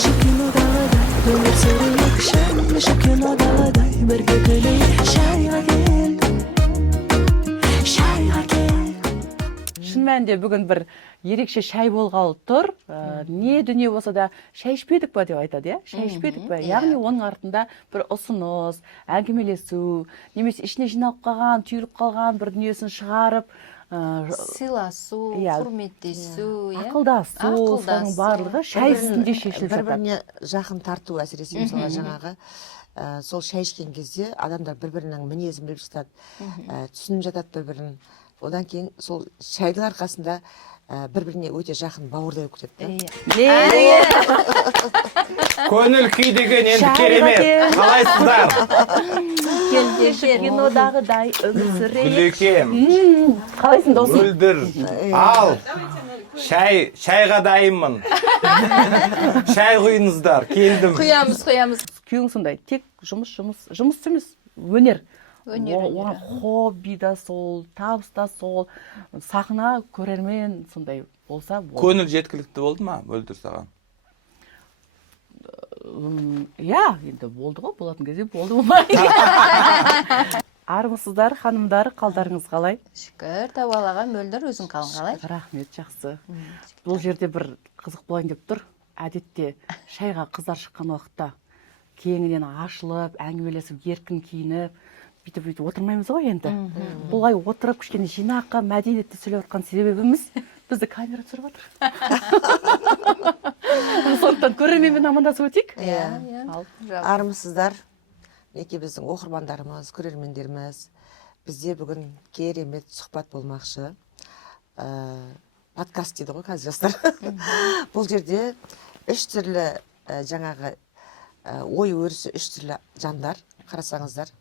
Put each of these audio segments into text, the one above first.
Şu kinodağıday dönüp sürüyük şen Şu kinodağıday birge güleyik Şayға кел Şayға кел Шын мәнінде бүгін бір ерекше шай болғалы тұр. Не дүние болса да шай ішпедік па деп айтады, иә? Шай ішпедік па? Яғни оның артында бір ұсыныс, әңгімелесу, немесе ішіне жиналып қалған, түйіліп қалған бір дүниесін шығарып, сыйласу, құрметтесу, ақылдасу, соның барлығы шай үстінде шешіліп жатады. Бір-біріне жақын тарту әсіресе мысалы жаңағы сол шай ішкен кезде адамдар бір-бірінің мінезін біліп жатады, түсініп жатады бір-бірін. Одан кейін сол шайдың арқасында бір-біріне өте жақын бауырдай болып кетеді. Көңіл күй деген енді керемет. Қалайсыздар? Кинодағыдай үмсірейік. Гүлекем. Қалайсың досым? Мөлдір. Ал. Шайға дайынмын. Шай құйыңыздар. Келдім. Құямыз. Күйеуің сондай, тек жұмыс емес, өнер. Оған хобби да сол, табыс та сол, сахна, көрермен сондай болса болды. Көңіл жеткілікті болды ма, Мөлдір саған? Иә, енді болды ғой, болатын кезде болды болмай. Армысыздар, ханымдар, қалдарыңыз қалай? Шүкір, Тауалаға, Мөлдір, өзің қалың қалай? Рахмет, жақсы. Бұл жерде бір қызық болайын деп тұр. Әдетте шайға қыздар шыққан уақытта кеңінен ашылып, әңгімелесіп, еркін киініп, бүйтіп отырмаймыз ғой енді. Бұлай отырып, кішкене жинаққа, мәдениетті сөйлеп отқан себебіміз бізді камера түсіріп отыр. Сондықтан көрерменмен амандасып өтейік. Армысыздар, неке біздің оқырмандарымыз, көрермендеріміз. Бізде бүгін керемет сұхбат болмақшы. Подкаст дейді ғой қазір жастар. Бұл жерде үш түрлі жаңағы ой өрісі, үш түрлі жандар, қарасаңыздар.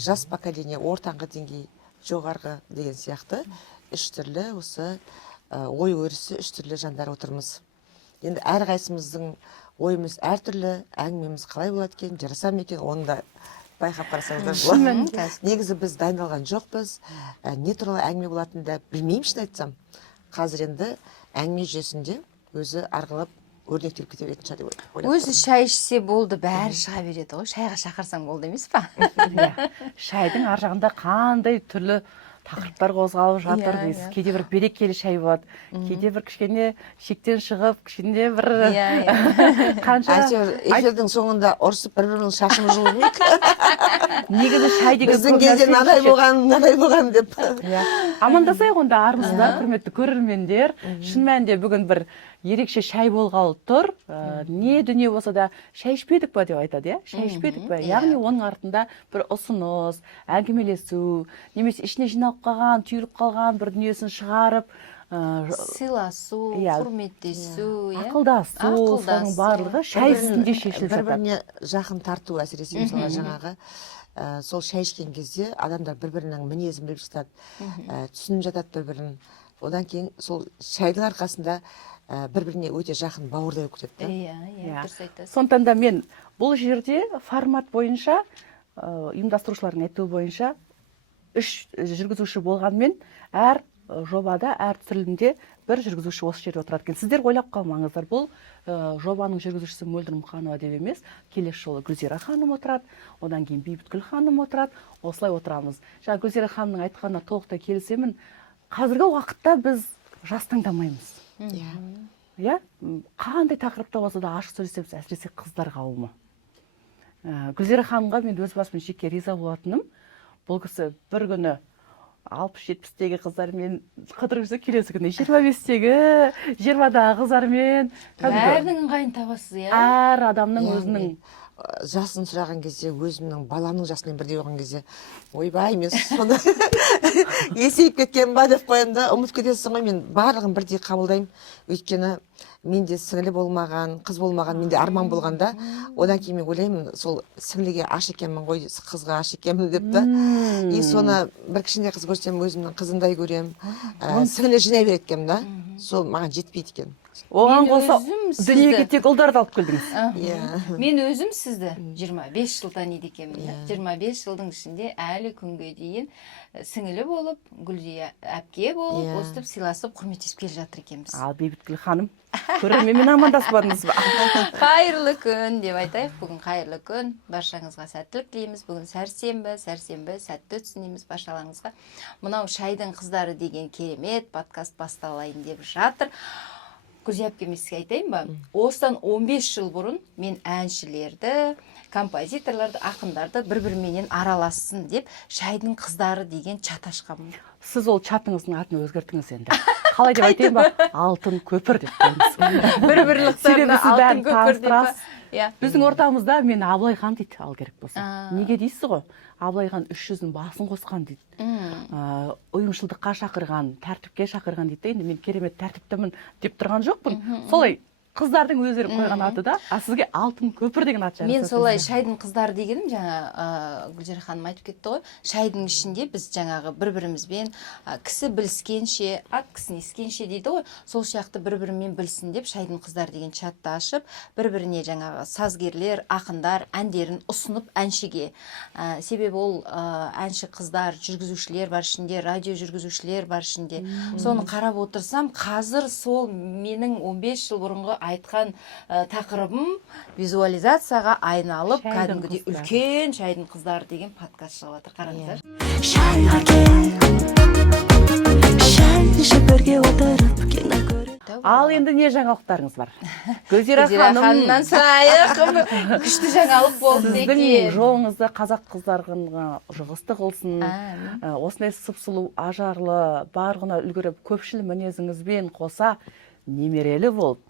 Жас поколение, ортаңғы деңгей, жоғарғы деген сияқты үш түрлі осы ой өрісі, үш түрлі жандар отырмыз. Енді әрқайсымыздың ойымыз әртүрлі, әңгімеміз қалай болады екен, жараса ма екен, оны да байқап қарасаңыздар болады. Негізі біз дайындалған жоқпыз, не туралы әңгіме болатынын да білмеймін, шын айтсам. Қазір енді әңгіме жүйесінде өзі арғылап өрнектеліп кете беретін шығар деп ойлап. Өзі шай ішсе болды, бәрі шыға береді ғой. Шайға шақырсаң болды емес па? Шайдың ар жағында қандай түрлі тақырыптар қозғалып жатыр дейсіз. Кейде бір берекелі шай болады, кейде бір кішкене шектен шығып, кішкене бір қанша эфирдің соңында ұрысып бір-бірінің шашын жұлып негізі шай деген біздің кезде надай болған деп. Амандасайық онда, армысыздар, құрметті көрермендер. Шын мәнінде бүгін бір ерекше шай болғалы тұр. Не дүние болса да шай ішпедік па деп айтады, иә? Шай ішпедік па? Яғни оның артында бір ұсыныс, әңгімелесу, немесе ішіне жиналып қалған, түйіліп қалған бір дүниесін шығарып, сыйласу, құрметтесу, ақылдасу, соның барлығы шай үстінде шешіліп жатады. Бір-біріне жақын тарту әсіресе мысалы жаңағы сол шай ішкен кезде адамдар бір-бірінің мінезін біліп жатады, түсініп жатады бір-бірін. Одан кейін сол шайдың арқасында бір-біріне өте жақын бауырдай болып кетеді. Дұрыс айтасыз. Сондықтан да мен бұл жерде формат бойынша, ұйымдастырушылардың айтуы бойынша, үш жүргізуші болғанмен, әр жобада, әр түсірілімде бір жүргізуші осы жерде отырады екен. Сіздер ойлап қалмаңыздар, бұл жобаның жүргізушісі Мөлдір Мұқанова деп емес, келесі жолы Гүлзира ханым отырады, одан кейін Бейбіткүл ханым отырады, осылай отырамыз. Жаңа Гүлзира ханымның айтқанына толықтай келісемін. Қазіргі уақытта біз жас таңдамаймыз. Иә, қандай тақырыпта болса да ашық сөйлесеміз, әсіресе қыздар қауымы. Гүлзира ханымға мен өз басым жеке риза болатыным, бұл кісі бір күні 60-70-тегі қыздармен қыдырып жүрсе, келесі күні 25-тегі, 20-дағы қыздармен. Бәрінің ыңғайын табасыз, иә? Әр адамның өзінің жасын сұраған кезде, өзімнің баламның жасымен бірдей болған кезде, ойбай, мен соны есейіп кеткен ба деп қоямын да, ұмытып кетесің ғой, мен барлығын бірдей қабылдаймын. Өйткені менде сіңілі болмаған, қыз болмаған, менде арман болғанда, одан кейін мен ойлаймын, сол сіңіліге аш екенмін ғой, қызға аш екенмін деп та. И соны бір кішкене қыз көрсем, өзімнің қызындай көрем. Сіңілі жинай береді екенмін да, сол маған жетпейді екен. Оған қоса дүниеге тек ұлдарды алып келдіңіз. Мен өзім сізді 25 жыл таниды екенмін. 25 жылдың ішінде әлі күнге дейін сіңілі болып, Гүлзия әпке болып, Иә. өстіп сыйласып, құрметтесіп келе жатыр екенбіз. Ал Бейбіткүл ханым, көрерменмен амандасып ба? Қайырлы күн деп айтайық. Бүгін қайырлы күн. Баршаңызға сәттілік тілейміз. Бүгін сәрсенбі сәтті өтсін дейміз баршаларыңызға. Мынау шайдың қыздары деген керемет подкаст басталайын деп жатыр. Гүлзия әпкеме сізге айтайын ба? Осыдан 15 жыл бұрын мен әншілерді, композиторларды, ақындарды бір-біріменен аралассын деп шайдың қыздары деген чат ашқанмын. Сіз ол чатыңыздың атын өзгертіңіз енді. Қалай деп айтайын ба? Алтын көпір деп қойыңыз. Бір-бірліктеріне сіз алтын бәрін көпір деп па? таныстырасыз. Иә. Біздің ортамызда мені Абылайхан дейді, ал керек болса. А. Неге дейсіз ғой? Абылайхан 300-дің басын қосқан дейді. Ұйымшылдыққа шақырған, тәртіпке шақырған дейді. Енді мен керемет тәртіптімін деп тұрған жоқпын. Солай қыздардың өздері қойған аты да, а сізге алтын көпір деген ат Мен солай шайдың қыздары дегенім, жаңа Гүлзира ханым айтып кетті ғой. Шайдың ішінде біз жаңағы бір-бірімізбен кісі біліскенше, ат кісіні ескенше дейді ғой. Сол сияқты бір-бірімен білсін деп шайдың қыздары деген чатты ашып, бір-біріне жаңағы сазгерлер, ақындар әндерін ұсынып әншіге. Себебі ол әнші қыздар, жүргізушілер бар ішінде, радио жүргізушілер бар ішінде. Соны қарап отырсам, қазір сол менің 15 жыл бұрынғы айтқан тақырыбым визуализацияға айналып, Шайдың кәдімгідей қыздары. үлкен шайдың қыздары деген подкаст шығып жатыр. Қараңыздар. шайға кел шай ішіп бірге отырып кино көріп Ал енді не жаңалықтарыңыз бар? Гүлзира Гүлзира ханым, ханымнан сұрайық. Күшті жаңалық болды сіздің екен. жолыңызды қазақ қыздарына жұғысты қылсын. Әмин. Осындай сып-сұлу, ажарлы, барғына үлгеріп, көпшіл мінезіңізбен қоса немерелі болып,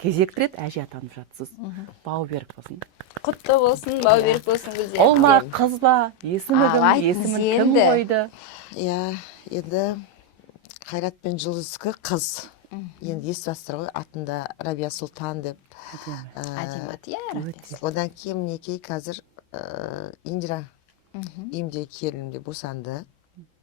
кезекті рет әже атанып жатсыз. Бау берік болсын. Құтты болсын, бау берік болсын Гүлзира. Ол ма, қыз ба, есімі Ал, кім, айтыңыз есімін кім енді. қойды? Иә, енді Қайрат пен Жұлдыздікі қыз. Енді естіватсыздар ғой, атында Рабия Сұлтан деп. Әдемі ат, иә. Одан кейін мінекей қазір Индира үйімдегі келінімде босанды.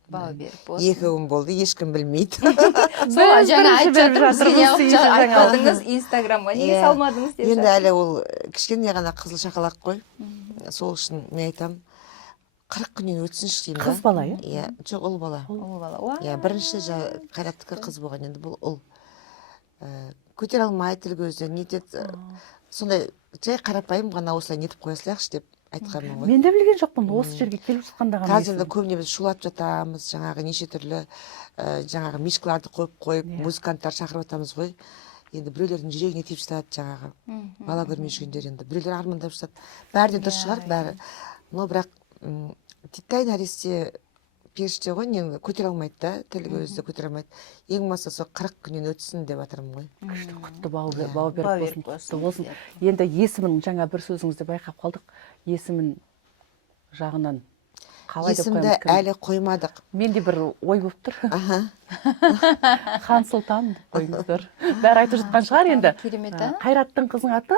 Бау берік болсын. 2 ұл болды, ешкім білмейді. Сол жаңа айтып беріп жатырмыз, жатырмыз, неғып сүйінші айтпадыңыз Инстаграмға, неге Иә. салмадыңыз деп Енді жатыр. әлі ол кішкене ғана қызыл шақалақ қой. Сол үшін мен айтам, 40 күннен өтсінші деймін. Қыз бала, иә? Иә, жоқ, ұл бала. Ол бала, уа. Иә, бірінші Қайраттікі қыз болған, енді бұл ұл. Көтер алмай тіл көзді, нетеді. Сондай жай қарапайым ғана осылай нетіп қоя салайықшы деп айтқанмын ғой. Мен де білген жоқпын, осы жерге келіп жатқанда ғана Қазір де естідім. көбіне біз шулап жатамыз, жаңағы неше түрлі жаңағы мишкаларды қойып, музыканттар шақырып жатамыз ғой. Енді біреулердің жүрегіне тиіп жатады жаңағы. Бала көрмей жүргендер енді. Біреулер армандап жатады. Бәрі де дұрыс шығар, бәрі. Но бірақ титтей нәресте періште ғой, не көтере алмайды да, тіл көзді көтере алмайды. Ең болмаса сол 40 күннен өтсін деп жатырмын ғой. Күшті, құтты бау берік Бау берік болсын, болсын. құтты болсын. Енді есімін, жаңа бір сөзіңізде байқап қалдық, есімін жағынан қалай деп Есімді қоямыз? әлі қоймадық. Менде бір ой болып тұр. Аха. Хан Сұлтан деп қойыңыздар. Бәрі айтып жатқан шығар енді. Керемет, а? Қайраттың қызының аты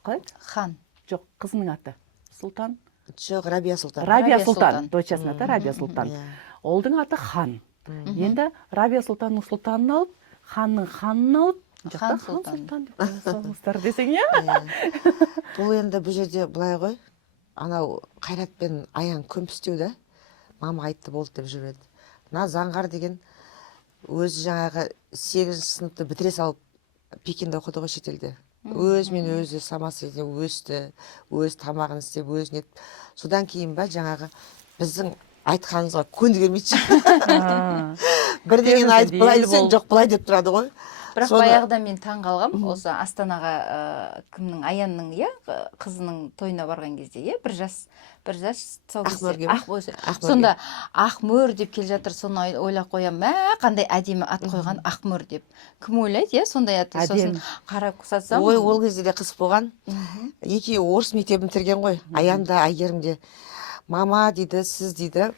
қалай? Хан. Жоқ, қызының аты Сұлтан. Жоқ, Рабия Сұлтан. Рабия Рабия Сұлтан. Сұлтан. Дочасының аты Рабия Сұлтан. Иә. Олдың аты Хан. Енді Рабия Сұлтанның сұлтанын алып, ханның ханын алып, Хан хан Сұлтан. Сұлтан деп қоя салыңыздар десең, иә? Бұл енді бұл жерде былай ғой, анау Қайрат пен Аян көмпістеу да, мама айтты болды деп жүреді. Мына Заңғар деген өзі жаңағы 8 сыныпты бітіре салып Пекинде оқыды ғой шетелде. Өзімен өзі самасы өсті, өз тамағын істеп, өзіне. Содан кейін ба жаңағы біздің айтқанымызға көнді келмейді. Бірдеңені айтып былай десең, жоқ былай деп тұрады ғой. Бірақ Соны- баяғыда мен таң қалғам, осы Астанаға кімнің, Аянның, иә, қызының тойына барған кезде, иә, бір жас тұсау Ақмөрге ма? Ақмөр. Сонда Ақмөр деп келе жатыр, соны ойлап қоям, мә, қандай әдемі ат қойған Ақмөр деп. Кім ойлайды, иә, сондай ат. Сосын Әдемі. қарап қысатсам, Ой, ол кезде де қыз болған. Екеуі орыс мектебін бітірген ғой. Аян да, Әйгерім де. Мама дейді, сіз дейді,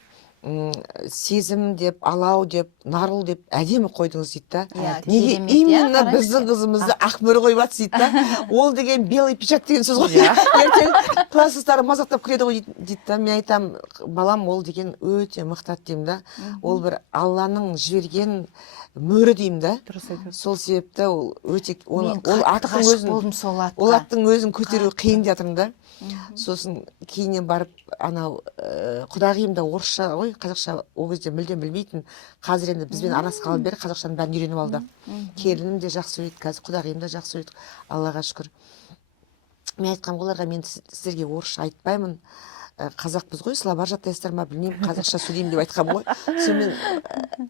сезім деп, алау деп, нарыл деп әдемі қойдыңыз дейді да. Иә, Неге керемет, иә, именно қараңызшы. біздің қызымызды Ақмөр қойып жатсыз дейді да. Ол деген белый печать деген сөз ғой. Ертең класстастары мазақтап күледі ғой дейді да. Мен айтам, балам, ол деген өте мықты ат деймін да. Ол бір Алланың жіберген мөрі деймін да. Дұрыс айтасыз. Сол себепті ол өте ол Мен қатты аттың ғашық өзін болдым сол атқа. ол аттың өзін көтеру қиын деп жатырмын да. Сосын кейіннен барып анау құдағиым да орысша ғой, қазақша ол кезде мүлдем білмейтін. Қазір енді бізбен араласқалы бері қазақшаның бәрін үйреніп алды. Келінім де жақсы сөйлейді, қазір құдағиым да жақсы сөйлейді, Аллаға шүкір. Мен айтқам оларға, мен сіздерге орысша айтпаймын, қазақпыз ғой, слабар жаттайсыздар ма білмеймін, қазақша сөйлеймін деп айтқам ғой. Сонымен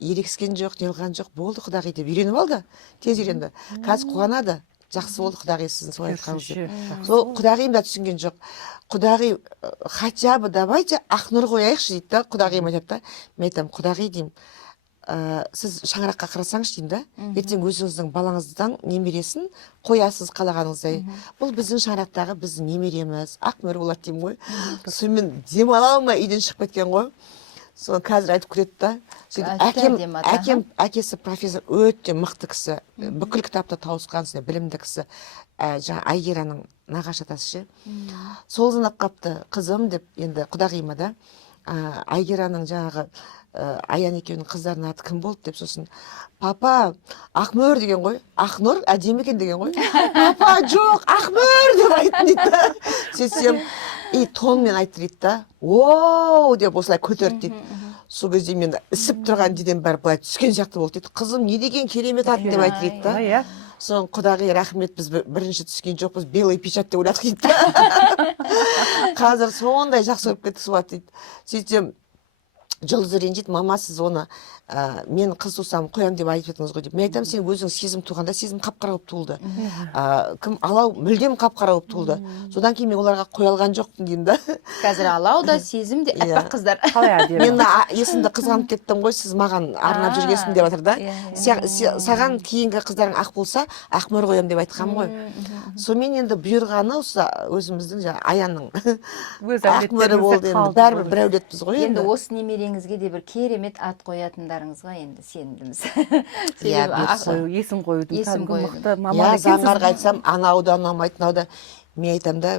ерекскен жоқ, неғылған жоқ, болды құдағи деп үйреніп алды, тез үйренді. Қазір қуанады, жақсы болды құдағи сіздің солай айтқаныңыз деп. Сол құдағиым да түсінген жоқ. Құдағи, хотя бы давайте Ақнұр қояйықшы дейді да, құдағиым айтады да. Мен айтамын, құдағи деймін, сіз шаңыраққа қарасаңыз деймін да, ертең өзіңіздің балаңыздан немересін қоясыз қалағаныңыздай. Бұл біздің шаңырақтағы біздің немереміз, Ақнұр болады деймін ғой. Сонымен демала алмай үйден шығып кеткен ғой. Соны қазір айтып күреді да. Сөйтіп әкесі профессор өте мықты кісі, бүкіл кітапта тауысқан білімді кісі, жаңа Айгераның нағашы атасы ше. Сол зынап қапты, қызым деп енді құдағиыма да, Айгераның жаңағы Аян екеуінің қыздарының аты кім болды деп, сосын папа Ақмөр деген ғой, Ақнұр әдемі екен деген ғой. Папа жоқ, Ақмөр деп айтын дейді. Сөйтсем, тонмен айтты дейді да, ооо деп осылай көтерді дейді. Сол кезде мен ісіп тұрған деден бәрі былай түскен сияқты болды дейді. Қызым не деген керемет ат деп айтты дейді да. Соң құдағи рахмет, біз бірінші түскен жоқпыз, белый печать деп ойладық дейді. Қазір сондай жақсы көріп кетті сол ат дейді. Сөйтсем Жұлдыз ренжиді, мама сіз оны мен қыз тусам қоям деп айтып едіңіз ғой деп. Мен айтамын, сен өзің сезім туғанда сезім қап-қара болып туылды. Кім алау мүлдем қап-қара болып туылды. Содан кейін мен оларға қоя алған жоқпын деймін да. Қазір алау да сезім де аппақ қыздар. Қалай әдемі. Мен есімді қызғанып кеттім ғой, сіз маған арнап жүргесін деп жатыр да. Саған кейінгі қыздарың ақ болса, Ақмөр қоям деп айтқам ғой. Сонымен енді бұйырғаны осы өзіміздің Аянның Ақмөрі болды енді. Бәрібір бір әулетпіз ғой енді. Осы немереңізге де бір керемет ат қоятындарыңызға енді сенімдіміз. Есім қоюдың кәдімгі мықты маман екенсіз. екенсіз. Заңғарға айтсам, анау да ұнамайды, мынау да. Мен айтам да,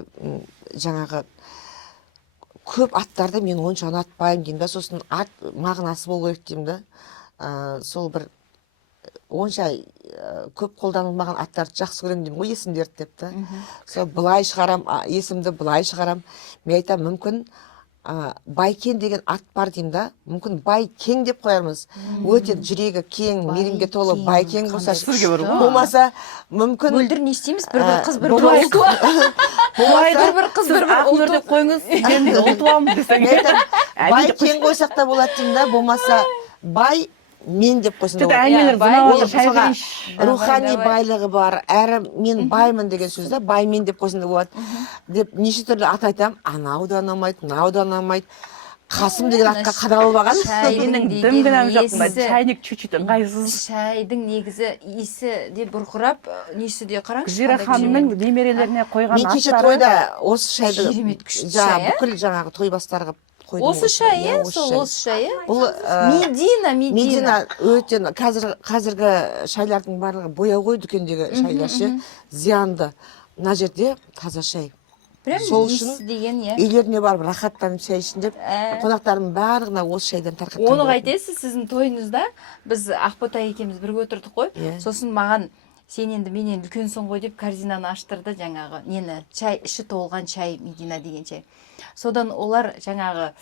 жаңағы көп аттарды мен онша ұнатпаймын деймін да, сосын ат мағынасы болу керек деймін да. Сол бір онша көп қолданылмаған аттарды жақсы көремін деймін ғой, есімдерді деп та. Сол былай шығарам, есімді былай шығарам. Мен айтам, мүмкін Байкен деген ат бар деймін да, мүмкін Байкең деп қоярмыз. Өте жүрегі кең, мейірімге толы Байкең болса, болмаса мүмкін мөлдір не істейміз, бір-бір қыз бір-бір ұл туады. Бір-бір қыз бір-бір ұл деп қойыңыз, мен ұл туамын десең. Байкең қойсақ та болады деймін да, болмаса Бай мен деп қойсын. Рухани байлығы бар, әрі мен баймын деген сөз да, бай мен деп қойсын да болады. Деп неше түрлі ат айтам, анау да ұнамайды, мынау да ұнамайды. Қасым деген атқа қадалып алған. Менің дым-гінәм жоқ, чайник чуть-чуть ыңғайсыз. Шайдың негізі иісі де бұрқырап, несі де қараңыз. Гүзира ханымның немерелеріне қойған аттары. Мен кеше тойда осы шайды бүкіл жаңағы той бастарға осы шай, осы шай. Бұл Медина өте қазіргі шайлардың барлығы бояу ғой, дүкендегі шайлар ше, зиянды. Мына жерде таза шай. Сол үшін үйлеріне барып рахаттанып шай ішін деп, қонақтарым барлығына осы шайдан тарқатқан. Оны қайтесіз, сіздің тойыңызда біз Ақбота екеуміз бірге отырдық қой. Сосын маған сен енді менен үлкенсің ғой деп корзинаны аштырды, жаңағы нені, чай, іші толған чай, Медина деген чай. Содан олар жаңағы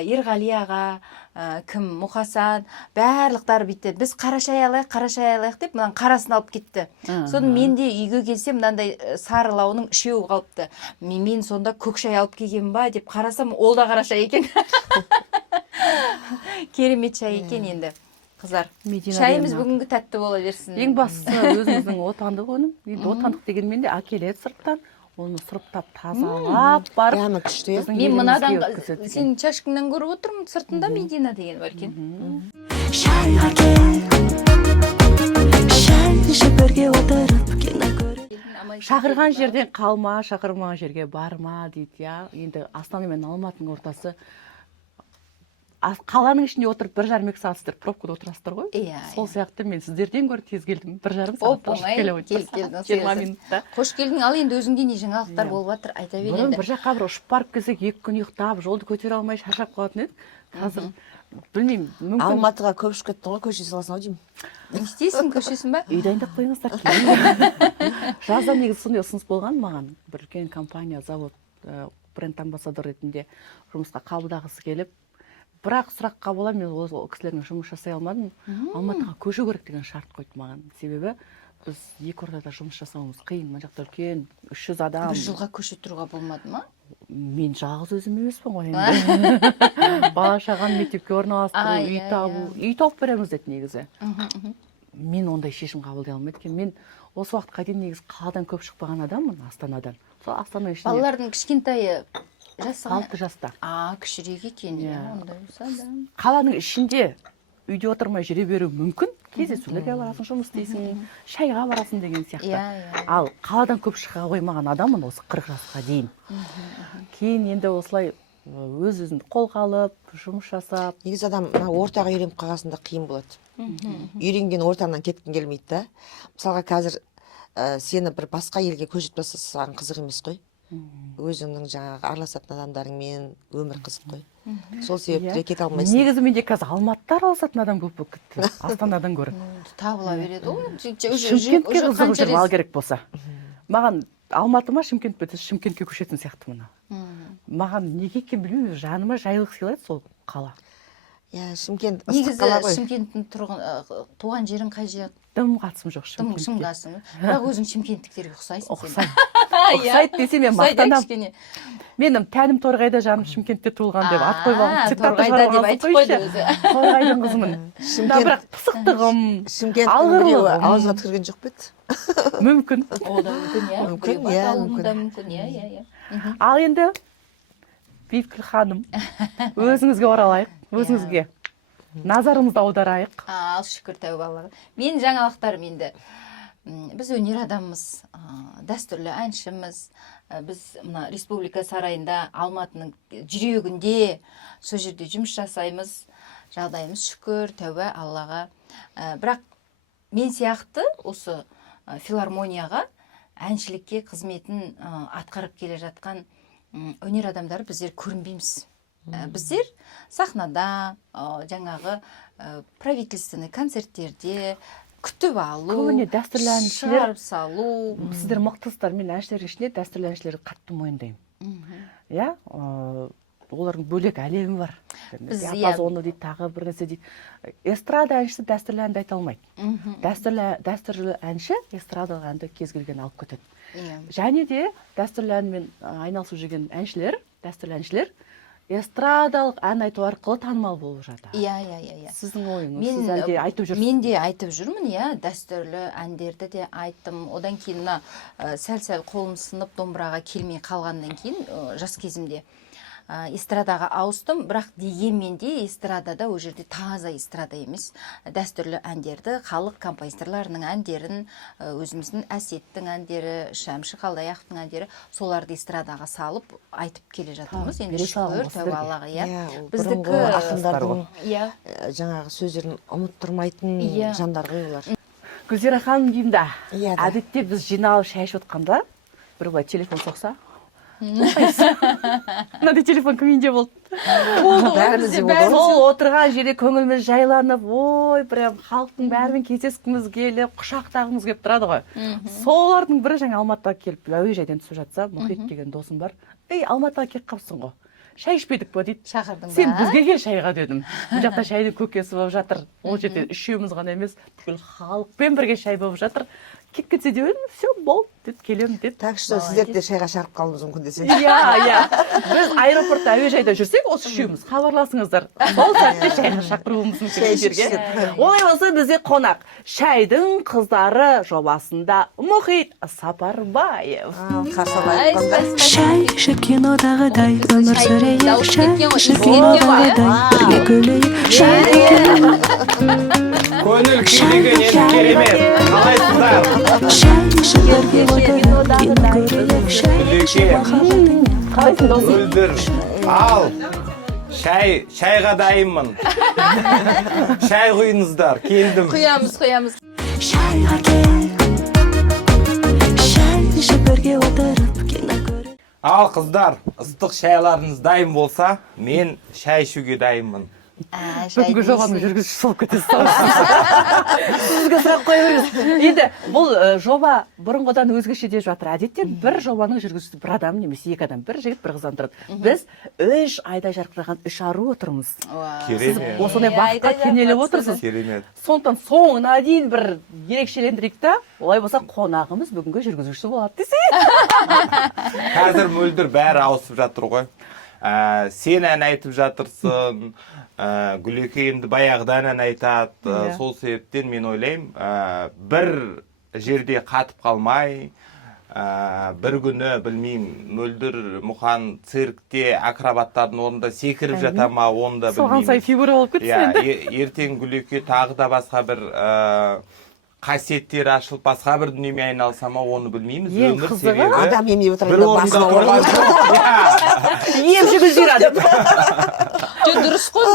Ерғали аға, кім, Мұқасан, барлықтары бітті. Біз қара шай алайық деп, мынан қарасын алып кетті. Содан мен де үйге келсем, мынандай сары лауының үшеуі қалыпты. Мен сонда көк шай алып келген ба деп қарасам, ол да қара шай екен. Керемет шай екен енді. Қыздар, шайымыз бүгінгі тәтті бола берсін. Ең бастысы өзіміздің отандық өнім. Енді отандық дегенмен де әкеледі сырттан. Оны сұрыптап тазалап барып. Дәмі күшті. Мен мынадан сенің чашкаңнан көріп отырмын, сыртында Медина деген бар екен. Шайға кел, шай ішіп бірге отырып кино көріп. Шақырған жерден қалма, шақырмаған жерге барма дейді, я. Енді Астана мен Алматының ортасы қаланың ішінде отырып 1,5-2 сағат сіздер пробкада отырасыздар ғой. Иә. Сол сияқты мен сіздерден гөрі тез келдім. 1,5 сағатта ұшып келіп келдің. 20 минутта. Қош келдің. Ал енді өзіңде не жаңалықтар болып жатыр, айта бер Бұрын енді. бір жаққа бір ұшып барып келсек 2 күн ұйықтап, жолды көтере алмай шаршап қалатын едік. Қазір білмеймін, мүмкін Алматыға көп ұшып кеттің ғой, көше саласың ау деймін. Не істейсің, көшесің ба? үй дайындап қойыңыздар. кейін. Жазда негізі сондай ұсыныс болған маған. Бір үлкен компания, завод, бренд амбассадор ретінде жұмысқа қабылдағысы келіп, бірақ сұраққа бола мен ол кісілермен жұмыс жасай алмадым. Алматыға көшу керек деген шарт қойды маған. Себебі біз екі ортада жұмыс жасауымыз қиын. Мына жақта үлкен 300 адам. Бір жылға көше тұруға болмады ма? Мен жалғыз өзім емеспін ғой енді. Бала шағаны мектепке орналастыру, үй табу, үй тауып береміз деді негізі. Мен ондай шешім қабылдай алмайды екен. Мен осы уақытқа дейін негізі қаладан көп шықпаған адаммын, Астанадан. Сол Астана ішінде Балалардың кішкентайы жасы 6 жаста. кішірек екен, ондай болса да. Қаланың ішінде үйде отырмай жүре беру мүмкін. Кездесулерге барасың, жұмыс істейсің, шайға барасың деген сияқты. Ал қаладан көп шыға қоймаған адаммын осы 40 жасқа дейін. Кейін енді осылай өз-өзіңді қолға алып, жұмыс жасап. Негізі адам ортаға үйреніп қалғасында қиын болады. Үйренген ортаңнан кеткің келмейді да. Мысалға қазір сені бір басқа елге көшіп тастасаң қызық емес қой. Өзіңнің жаңағы араласатын адамдарыңмен өмір қызық қой. Сол себепті кете алмайсың. Негізі менде қазір Алматыда араласатын адам көп болып кетті. Астанадан гөрі. Табыла береді ғой. Шымкентке қызығып жүріп ал керек болса. Маған Алматы ма Шымкент пе, Шымкентке көшетін сияқты мына. Маған неге екенін білмеймін, жаныма жайлылық сыйлайды сол қала. Иә, Шымкент ыстық қала ғой. Негізі Шымкенттің туған жерің қай жер? Дым қатысым жоқ Шымкентке. Шымғасың. Бірақ өзің шымкенттіктерге ұқсайсың. Ұқсайды десе мен мақтанамын. Менің тәнім Торғайда, жаным Шымкентте туылған деп ат қойып алып, Торғайда деп айтып қойды өзі. Торғайдың қызымын. Бірақ пысықтығым, Шымкенттің ауызға түкірген жоқ па еді? Мүмкін. Ол да мүмкін, иә. Мүмкін, иә. Ал енді Бейткүл ханым, өзіңізге оралайық, өзіңізге назарымызды аударайық. Ал шүкір тәуба Аллаға. Мен жаңалықтарым енді. Біз өнер адамымыз, дәстүрлі әншіміз. Біз мына Республика сарайында Алматының жүрегінде сол жерде жұмыс жасаймыз. Жағдайымыз шүкір тәуба Аллаға. Бірақ мен сияқты осы филармонияға әншілікке қызметін атқарып келе жатқан өнер адамдары біздер көрінбейміз. Біздер сахнада, жаңағы правительственный концерттерде күтіп алу, көбіне дәстүрлі әншілер шығарып салу. Сіздер мықтысыздар, мен әншілер ішінде дәстүрлі әншілерді қатты мойындаймын. Иә, олардың бөлек әлемі бар. Диапазоны дейді, тағы бір нәрсе дейді. Эстрада әншісі дәстүрлі әнді айта алмайды. Дәстүрлі әнші эстрадалық әнді кез келген алып кетеді. Және де дәстүрлі әнмен айналысып жүрген әншілер, дәстүрлі әншілер эстрадалық ән айту арқылы танымал болып жатыр. Иә. Сіздің ойыңыз, сіз әлде айтып жүрсіз? Мен де айтып жүрмін, иә, дәстүрлі әндерді де айттым. Одан кейін сәл-сәл қолым сынып домбыраға келмей қалғаннан кейін жас кезімде эстрадаға ауыстым, бірақ дегенмен де эстрадада ол жерде таза эстрада емес, дәстүрлі әндерді, халық композиторларының әндерін, өзіміздің Әсеттің әндері, Шәмші Қалдаяқовтың әндері, соларды эстрадаға салып айтып келе жатырмыз. Енді шүкір тәуба Аллаға, иә. Біздікі ақындардың жаңағы сөздерін ұмыттырмайтын жандар ғой олар. Гүлзира ханым деймін да, әдетте біз жиналып шай ішіп отқанда, бір былай телефон соқса, мынандай телефон кімінде болды? Сол отырған жерде көңіліміз жайланып, ой, прям халықтың бәрімен кездескіміз келіп, құшақтағымыз келіп тұрады ғой. Солардың бірі жаңа Алматыға келіп, әуежайдан түсіп жатса, Мұхит деген досым бар. Ей, Алматыға келіп қалыпсың ғой. Шай ішпедік па дейді. Шақырдың ба? Сен бізге кел шайға дедім. Бұл жақта шайдың көкесі болып жатыр. Ол жерде үшеуміз ғана емес, бүкіл халықпен бірге шай болып жатыр. Кеп кетсе де өзім, все, болды деп келемін деп. Так что сіздерді де шайға шақырып қалуымыз мүмкін десең. Иә. Біз аэропортта, әуежайда жүрсек, осы үшеуміз хабарласыңыздар. Сол сәтте шайға шақыруымыз мүмкін жерге. Олай болса бізде қонақ шайдың қыздары жобасында Мұхит Сапарбаев. Шай іші кинодағыдай өмір сүрейік, шай іші кинодағыдай бірге күлейік, шай Көңіл күйдегі енді керемет. Қалайсыздар? шай іші бірге отырып кино көрейік, шай іші махаббаттың Мөлдір, ал Шайға дайынмын. Шай құйыңыздар, келдім. Құямыз. шайға кел шай ішіп бірге отырып кино көріп Ал қыздар, ыстық шайларыңыз дайын болса, мен шай ішуге дайынмын. Бүгінгі жобаның жүргізушісі болып кетесіз. Сізге сұрақ қоя беріңіз. Енді бұл жоба бұрынғыдан өзгеше деп жатыр. Әдетте бір жобаның жүргізушісі бір адам немесе екі адам, бір жігіт, бір қыздан тұрады. Біз 3 айда жарқыраған 3 ару отырмыз. Сіз Керемет. осындай бақытқа кенеліп отырсыз. Керемет. Сондықтан соңына дейін бір ерекшелендірейік та, олай болса қонағымыз бүгінгі жүргізушісі болады десек. Қазір мөлдір бәрі ауысып жатыр ғой. Сен ән айтып жатырсың, Гүлеке енді баяғыдан ән айтады. Сол себептен мен ойлаймын, бір жерде қатып қалмай, бір күні білмеймін, мөлдір мұқан циркте акробаттардың орнында секіріп жата ма, оны да Соған сай білмеймін. фигура болып кетсін енді. Ертең Гүлеке тағы да басқа бір қасиеттері ашылып, басқа бір дүниемен айналса ма, оны білмейміз. Ең Өмір қызығы, себебі адам емдеп бір отырғанда орында басына тұрған жоқ. Емші Гүлзира деп. Дұрыс қой,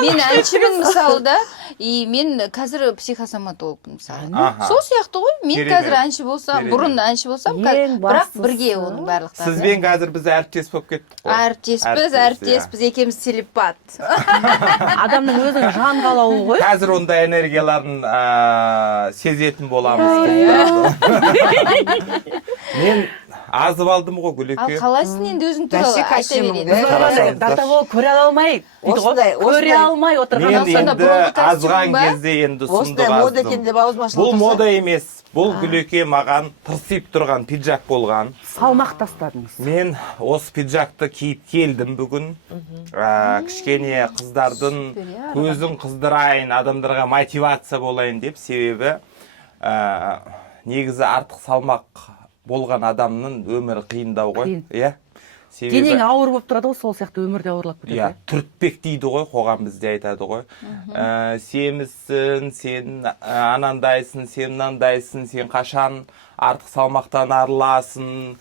мен әншімін мысалы да, мен қазір психосоматологпын мысалы. Сол сияқты ғой, мен қазір әнші болсам, бұрын әнші болсам, бірақ бірге оның барлықтары. Сізбен қазір біз әріптес болып кеттік қой. Әріптеспіз, екеуміз телепат. Адамның өзінің жан қалауы ғой. Қазір ондай энергияларын сезетін боламыз. Мен азып алдым ғой Ал Гүлеке. қалайсың енді өзің туралы айта береді. Датаво көре алмай, көре алмай отырған Мен енді азған кезде енді сұмдық осындай мода екен аздым. деп аузыма Бұл мода емес. Бұл Гүлеке маған тырсиып тұрған пиджак болған. салмақ тастадыңыз. Мен осы пиджакты киіп келдім бүгін. Кішкене қыздардың көзін қыздырайын, адамдарға мотивация болайын деп, себебі негізі артық салмақ болған адамның өмірі қиындау ғой. Қиын. Иә. Денең ауыр болып тұрады ғой, сол сияқты өмірде ауырлап кетеді. Иә, түртпек дейді ғой, қоғам бізде айтады ғой. Семізсің, сен анандайсың, сен мынандайсың, сен қашан артық салмақтан арыласың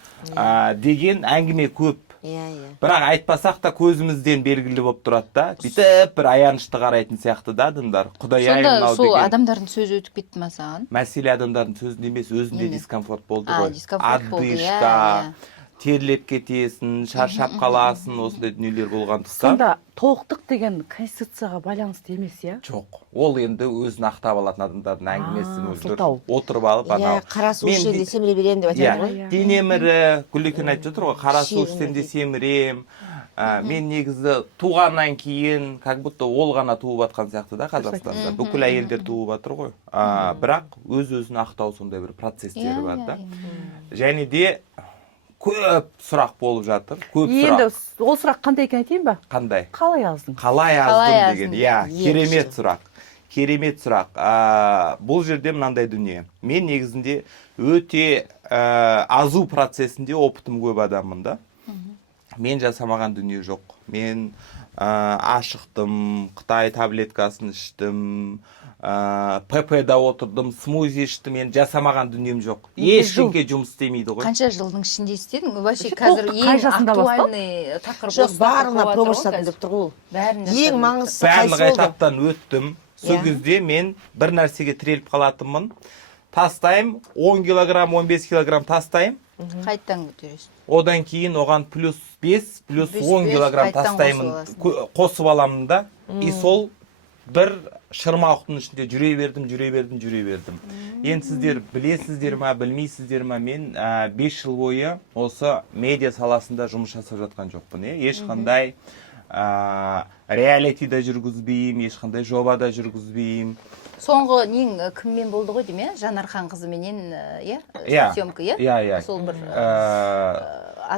деген әңгіме көп. Бірақ айтпасақ та көзімізден белгілі болып тұрады да. Бүйтіп бір аянышты қарайтын сияқты да адамдар. Құдай ай Сонда мынау сол деген. адамдардың сөзі өтіп кетті ма саған? Мәселе адамдардың сөзінде емес, өзінде дискомфорт болды ғой. Дискомфорт болды, Адышта, терлеп кетесің, шаршап қаласың, осындай дүниелер болған тұста. Сонда толықтық деген конституцияға байланысты емес, иә? Жоқ. Ол енді өзін ақтап алатын адамдардың әңгімесі мөлдір. сылтау. Отырып алып анау. қара су ішем де семіре берем деп айтады ғой. Иә, денем ірі, Гүлекен айтып жатыр ғой, қара су ішсем де семірем. Мен негізі туғаннан кейін, как будто ол ғана туып атқан сияқты да Қазақстанда. Бүкіл әйелдер туып атыр ғой. Бірақ өз-өзін ақтау сондай бір процестері бар да. Және де көп сұрақ болып жатыр. Көп Енді сұрақ. ол сұрақ қандай екен айтайын ба? Қандай? Қалай яздың? Қалай аздым деген. Иә, керемет сұрақ. Керемет сұрақ. Бұл жерде мынандай дүние. Мен негізінде өте азу процесінде опытым көп адаммын да. Мен жасамаған дүние жоқ. Мен ашықтым, Қытай таблеткасын іштім, ПП-да отырдым, смузи іштім, мен жасамаған дүнием жоқ. Ешкімге жұмыс істемейді ғой. Қанша жылдың ішінде істедің? Вообще қазір қай ең жасында бастап? актуальный тақырып Жоқ, барлығына проба жасадым деп тұр ғой. Ең маңыздысы Барлық қайсы болды? этаптан өттім. Сол кезде мен бір нәрсеге тіреліп қалатынмын. Тастайым, 10 килограмм, 15 килограмм тастайым. Қайттан көтересің. Одан кейін оған плюс 5, плюс 10 килограмм қайттан тастаймын, қосып қосып аламын да. И сол бір шырмауықтың ішінде жүре бердім. Енді сіздер білесіздер ма, білмейсіздер ма, мен 5 жыл бойы осы медиа саласында жұмыс жасап жатқан жоқпын. Ешқандай реалитида жүргізбеймін, ешқандай жобада жүргізбеймін. Соңғы нең кіммен болды ғой дейм, Жанархан қызыменен, съемка, Иә. Сол бір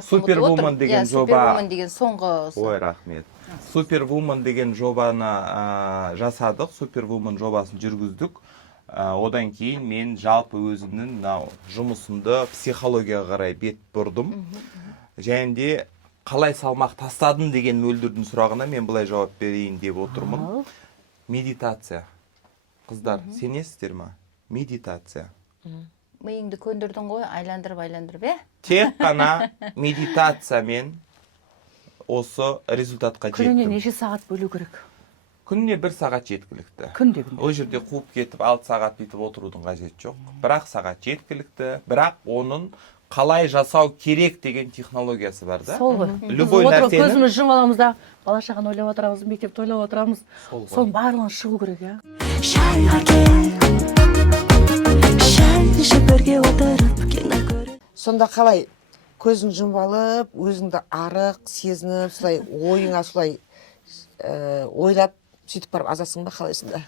Супервумен деген жоба. Супервумен деген соңғы. Ой, рахмет. Супервумен деген жобаны жасадық, Супервумен жобасын жүргіздік. Одан кейін мен жалпы өзімнің жұмысымды психологияға қарай бет бұрдым. Және де қалай салмақ тастадым деген мөлдірдің сұрағына мен былай жауап берейін деп отырмын. Медитация. Қыздар, сенесіздер ма? Медитация. Миыңды көндірдің ғой, айландырып, Тек қана медитациямен осы результатқа күніне жеттім. неше сағат бөлу керек? Күніне 1 сағат жеткілікті. Күнде. Ол жерде қуып кетіп 6 сағат бүйтіп отырудың қажеті жоқ. 1 сағат жеткілікті. Бірақ оның қалай жасау керек деген технологиясы бар да. Сол ғой. Любой Біз отырып нәрсені- көзіміз жұмып аламыз да, бала шағаны ойлап отырамыз, мектепті ойлап отырамыз. Сол ғой. Соның барлығын шығу керек, иә. шайға кел шай ішіп бірге отырып кино көріп сонда қалай көзін жұмып алып өзіңді арық сезініп солай ойыңа солай ойлап сөйтіп барып азасың ба қалайсың?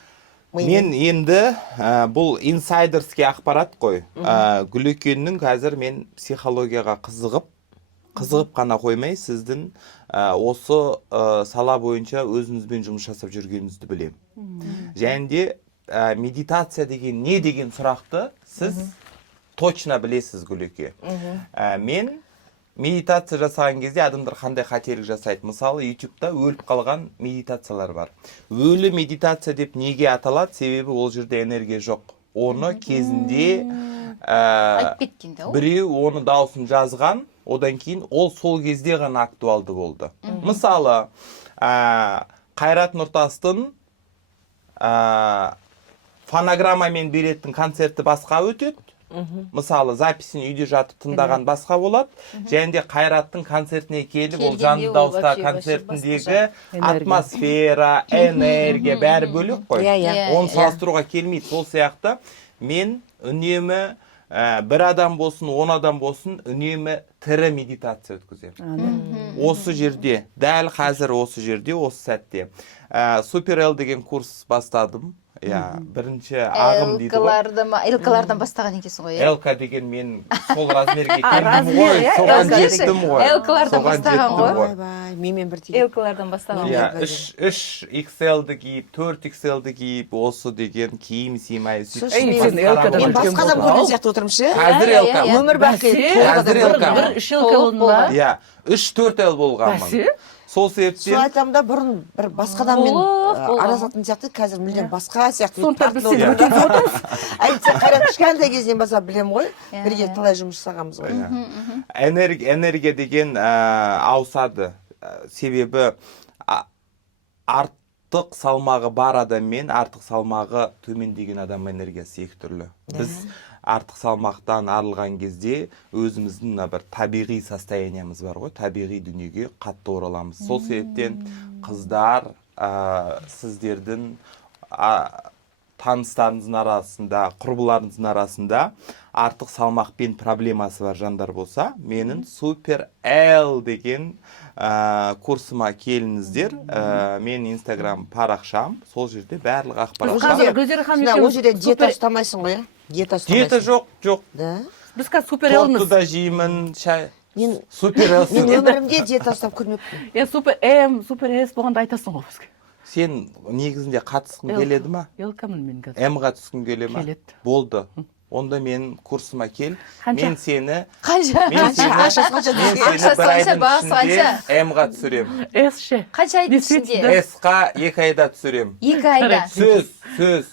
Мен енді бұл инсайдерский ақпарат қой. Гүлекеннің қазір мен психологияға қызығып қана қоймай, сіздің осы сала бойынша өзіңізбен жұмыс жасап жүргеніңізді білем. Және де медитация деген не деген сұрақты сіз точно білесіз, Гүлеке. Мен медитация жасаған кезде адамдар қандай қателік жасайды. Мысалы, YouTube-та өліп қалған медитациялар бар. Өлі медитация деп неге аталады? Себебі ол жерде энергия жоқ. Оны кезінде айтып кеткен да ол. біреу оны дауысын жазған, одан кейін ол сол кезде ғана актуалды болды. Мысалы, Қайрат Нұртастың фонограммамен беретін концерті басқа өтеді. Мысалы, записін үйде жатып тыңдаған басқа болады. Және де Қайраттың концертіне келіп, ол жанды дауыста концертіндегі атмосфера, энергия бәрі бөлек қой. Оны салыстыруға келмейді. Сол сияқты мен үнемі бір адам болсын, 10 адам болсын, үнемі тірі медитация өткіземін. Осы жерде, дәл қазір осы жерде, осы сәтте. Супер Л деген курс бастадым. Бірінші ағым дейді ғой. ЛК-лардан бастаған екенсің ғой. ЛК деген мен сол размерге келдім ғой, соған жеттім ғой. ЛК-лардан бастаған ғой. Менмен бір тиген. ЛК-лардан бастаған. 3 XL-ді киіп, 4 XL-ді киіп, осы деген киім сыймай. Мен басқа адам көрген сияқты отырмын ше. Қазір ЛК. Өмір бақи Қазір ЛК. Бір 3 ЛК болдың ба? 3-4 Л болғанмын. Сол Сол себептен айтамын да, бұрын бір басқа адаммен араласатын сияқты, қазір мүлдем басқа сияқты. Сондықтан біз сені өтіп отырмыз. Әйтсе Қайрат кішкентай кезінен бастап білемін ғой. Бірге талай жұмыс жасағанбыз ғой. энергия деген ауысады. Себебі артық салмағы бар адам мен артық салмағы төмендеген адам энергиясы екі түрлі. Біз артық салмақтан арылған кезде өзіміздің бір табиғи состояниямыз бар ғой, табиғи дүниеге қатты ораламыз. Сол себептен қыздар, сіздердің таныстарыңыздың арасында, құрбыларыңыздың арасында артық салмақпен проблемасы бар жандар болса, менің Супер Л деген курсыма келіңіздер. Мен Инстаграм парақшам, сол жерде барлық ақпарат бар. Ол жерде диета ұстамайсың ғой, Диета жоқ. Біз қазір Супер Лмыз. Тортты да жеймін, шай. Мен Супер Лсың. өмірімде диета ұстап көрмеппін. Супер М, Супер С болғанда айтасың ғой бізге. Сен негізінде қатысқың келеді ма? ЛК-мын мен қазір. М-ға түскің келе ма? Келеді. Болды. Онда мен курсыма кел. Мен сені Қанша? бір айдың ішінде М-ға түсірем. С ше. Қанша айдың ішінде? С-қа 2 айда түсірем. 2 айда. Сөз. 2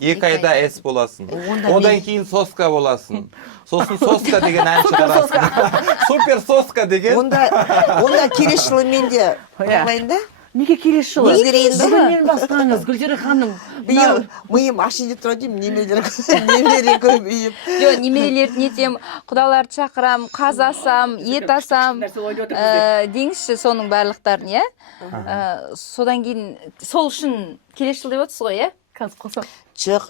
2 айда С боласың. Одан кейін соска боласың. Сосын соска деген ән шығарасың. Супер соска деген. Онда келесі жылы мен де болайын да. Неге келесі жылы? Өзгерейін ба? Бүгіннен бастаңыз, Гүлзира ханым. Биыл миым ашиын деп тұр деймін, немере көбейіп. Жоқ, немерелерді нетем, құдаларды шақырам, қазасам, ет асам, деңізші соның барлықтарын, иә? Содан кейін, сол үшін келесі жыл деп отырсыз ғой, иә? Қазір қосам. Жоқ,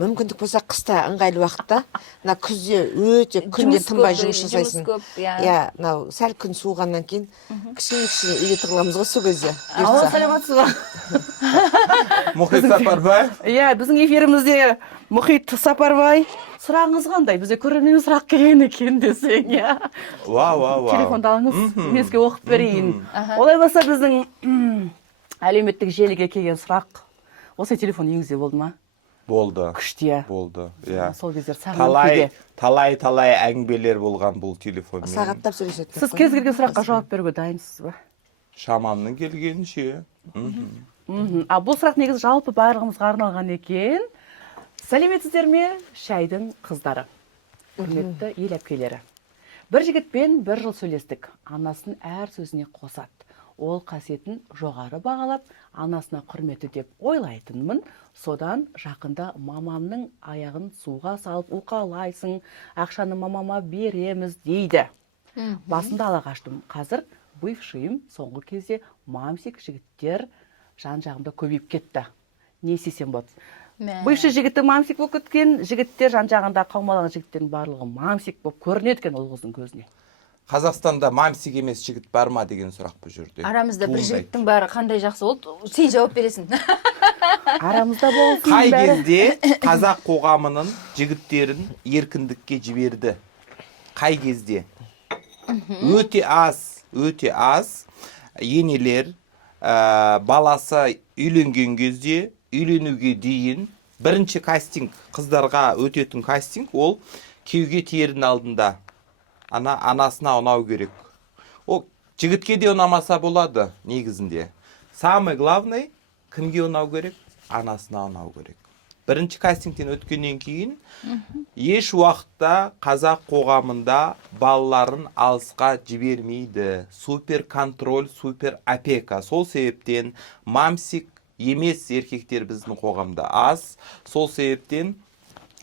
мүмкіндік болса қыста ыңғайлы уақытта, мына күзде өте күнде тынбай жұмыс жасайсың. Жұмыс көп, иә, мынау сәл күн суығаннан кейін кішкене үйге тығыламыз ғой сол кезде. Алла саламатсыз ба? Мұхит Сапарбаев. Иә, біздің эфирімізде Мұхит Сапарбай. Сұрағыңыз қандай? Бізде көрермен сұрақ келген екен десең, иә. Вау. Телефонды алыңыз, мен сізге оқып берейін. Олай болса біздің әлеуметтік желіге келген сұрақ. Осы телефон үйіңізде болды ма? Болды. Күшті, иә. Болды, иә. Сол кездер сағынып Талай әңгімелер болған бұл телефонмен. Сағаттап сөйлеседі. Сіз кез келген сұраққа жауап беруге дайынсыз ба? Шамамның келгенінше. Бұл сұрақ негізі жалпы барлығымызға арналған екен. Сәлеметсіздер ме, шайдың қыздары? Құрметті ел әпкелері. бір жігітпен 1 жыл сөйлестік. Анасын әр сөзіне қосады. Ол қасиетін жоғары бағалап, анасына құрметі деп ойлайтынмын. Содан жақында мамамның аяғын суға салып уқалайсың, ақшаны мамама береміз дейді. Басында ала қаштым. Қазір бывшийым соңғы кезде мамсик жігіттер жан-жағымда көбейіп кетті. Не істесем болады? Бывший жігіті мамсик болып кеткен, жігіттер жан-жағында қаумалаған жігіттердің барлығы мамсик болып көрінеді екен ол қыздың көзіне. Қазақстанда мамсик емес жігіт бар ма деген сұрақ бұл жерде. Арамызда бір жігіттің бәрі қандай жақсы болды, сен жауап бересің. Арамызда болсын Қай бәрі. кезде қазақ қоғамының жігіттерін еркіндікке жіберді? Қай кезде? Өте аз енелер баласы үйленген кезде, үйленуге дейін бірінші кастинг, қыздарға өтетін кастинг, ол күйеуге тердің алдында анасына ұнау керек. Ол жігітке де ұнамаса болады негізінде. Самый главный кімге ұнау керек? Анасына ұнау керек. Бірінші кастингтен өткеннен кейін еш уақытта қазақ қоғамында балаларын алысқа жібермейді. Супер контроль, супер опека. Сол себептен мамсик емес еркектер біздің қоғамда аз. Сол себептен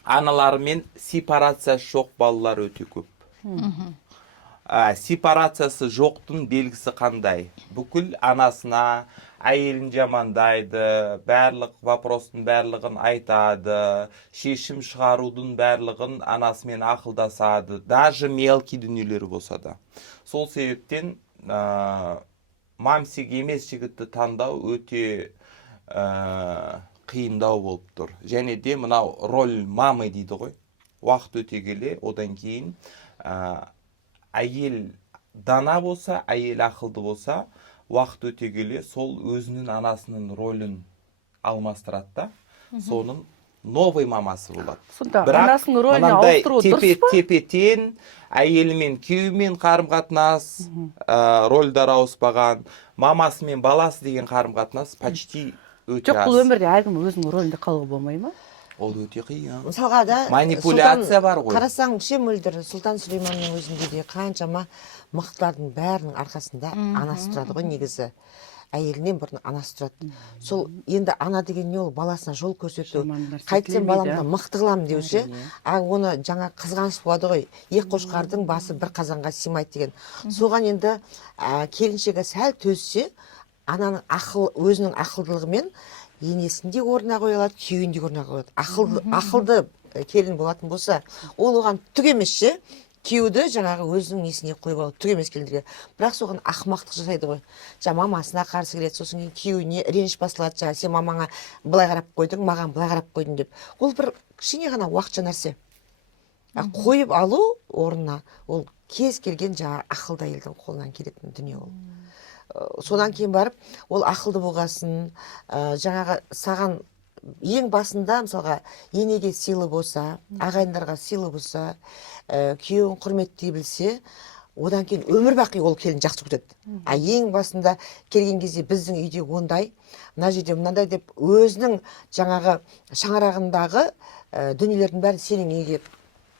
аналарымен сепарациясы жоқ балалар өте көп. Сепарациясы жоқтың белгісі қандай? Бүкіл анасына әйелін жамандайды, барлық вопростың барлығын айтады, шешім шығарудың барлығын анасымен ақылдасады, даже мелкий дүниелері болса да. Сол себептен мамсик емес жігітті таңдау өте қиындау болып тұр. Және де мынау роль мамы дейді ғой. Уақыт өте келе, одан кейін әйел дана болса, әйел ақылды болса, уақыт өте келе сол өзінің анасының ролін алмастырады да, соның новый мамасы болады. Сонда анасының рөлін ауыстыру дұрыс па? Тепе-тен әйелімен күйеуімен қарым-қатынас, рольдар ауыспаған, мамасы мен баласы деген қарым-қатынас почти өте Жоқ, аз. бұл өмірде әркім өзінің рөлінде қалуға болмай ма? Ол өте қиын. Мысалға да Манипуляция бар ғой. Қарасаң, ше мөлдір Сұлтан Сүлейманның өзінде де қаншама мықтылардың бәрінің арқасында анасы тұрады ғой негізі. Әйелінен бұрын анасы тұрады. Сол енді ана деген не, ол баласына жол көрсету. Қайтсем баламды мықты қыламын деуші. Оны жаңа қызғаныш болады ғой. Ек қошқардың басы бір қазанға сыймайды деген. Соған енді келіншегі сәл төзсе, ананың өзінің ақылдылығымен енесінде орнына қоя алады, күйеуінде орнына қоя алады. Ақылды келін болатын болса, ол оған түк емес ше. Күйеуді жаңағы өзінің несіне қойып алады, түк емес келіндерге. Бірақ соған ақымақтық жасайды ғой. Мамасына қарсы келеді, сосын күйеуіне реніш басылады, сен мамаңа былай қарап қойдың, маған былай қарап қойдың деп. Ол бір кішкене ғана уақытша нәрсе. Қойып алу орнына ол кез келген жаңағы ақылды әйелдің қолынан келетін дүние ол. Содан кейін барып, ол ақылды болғасын, жаңағы саған ең басында, мысалға, енеге сыйлы болса, ағайындарға сыйлы болса, күйеуін құрметтей білсе, одан кейін өмір бақи ол келін жақсы көреді. Ең басында келген кезде біздің үйде ондай, мына жерде мынандай деп өзінің жаңағы шаңырағындағы дүниелердің бәрін сенің үйге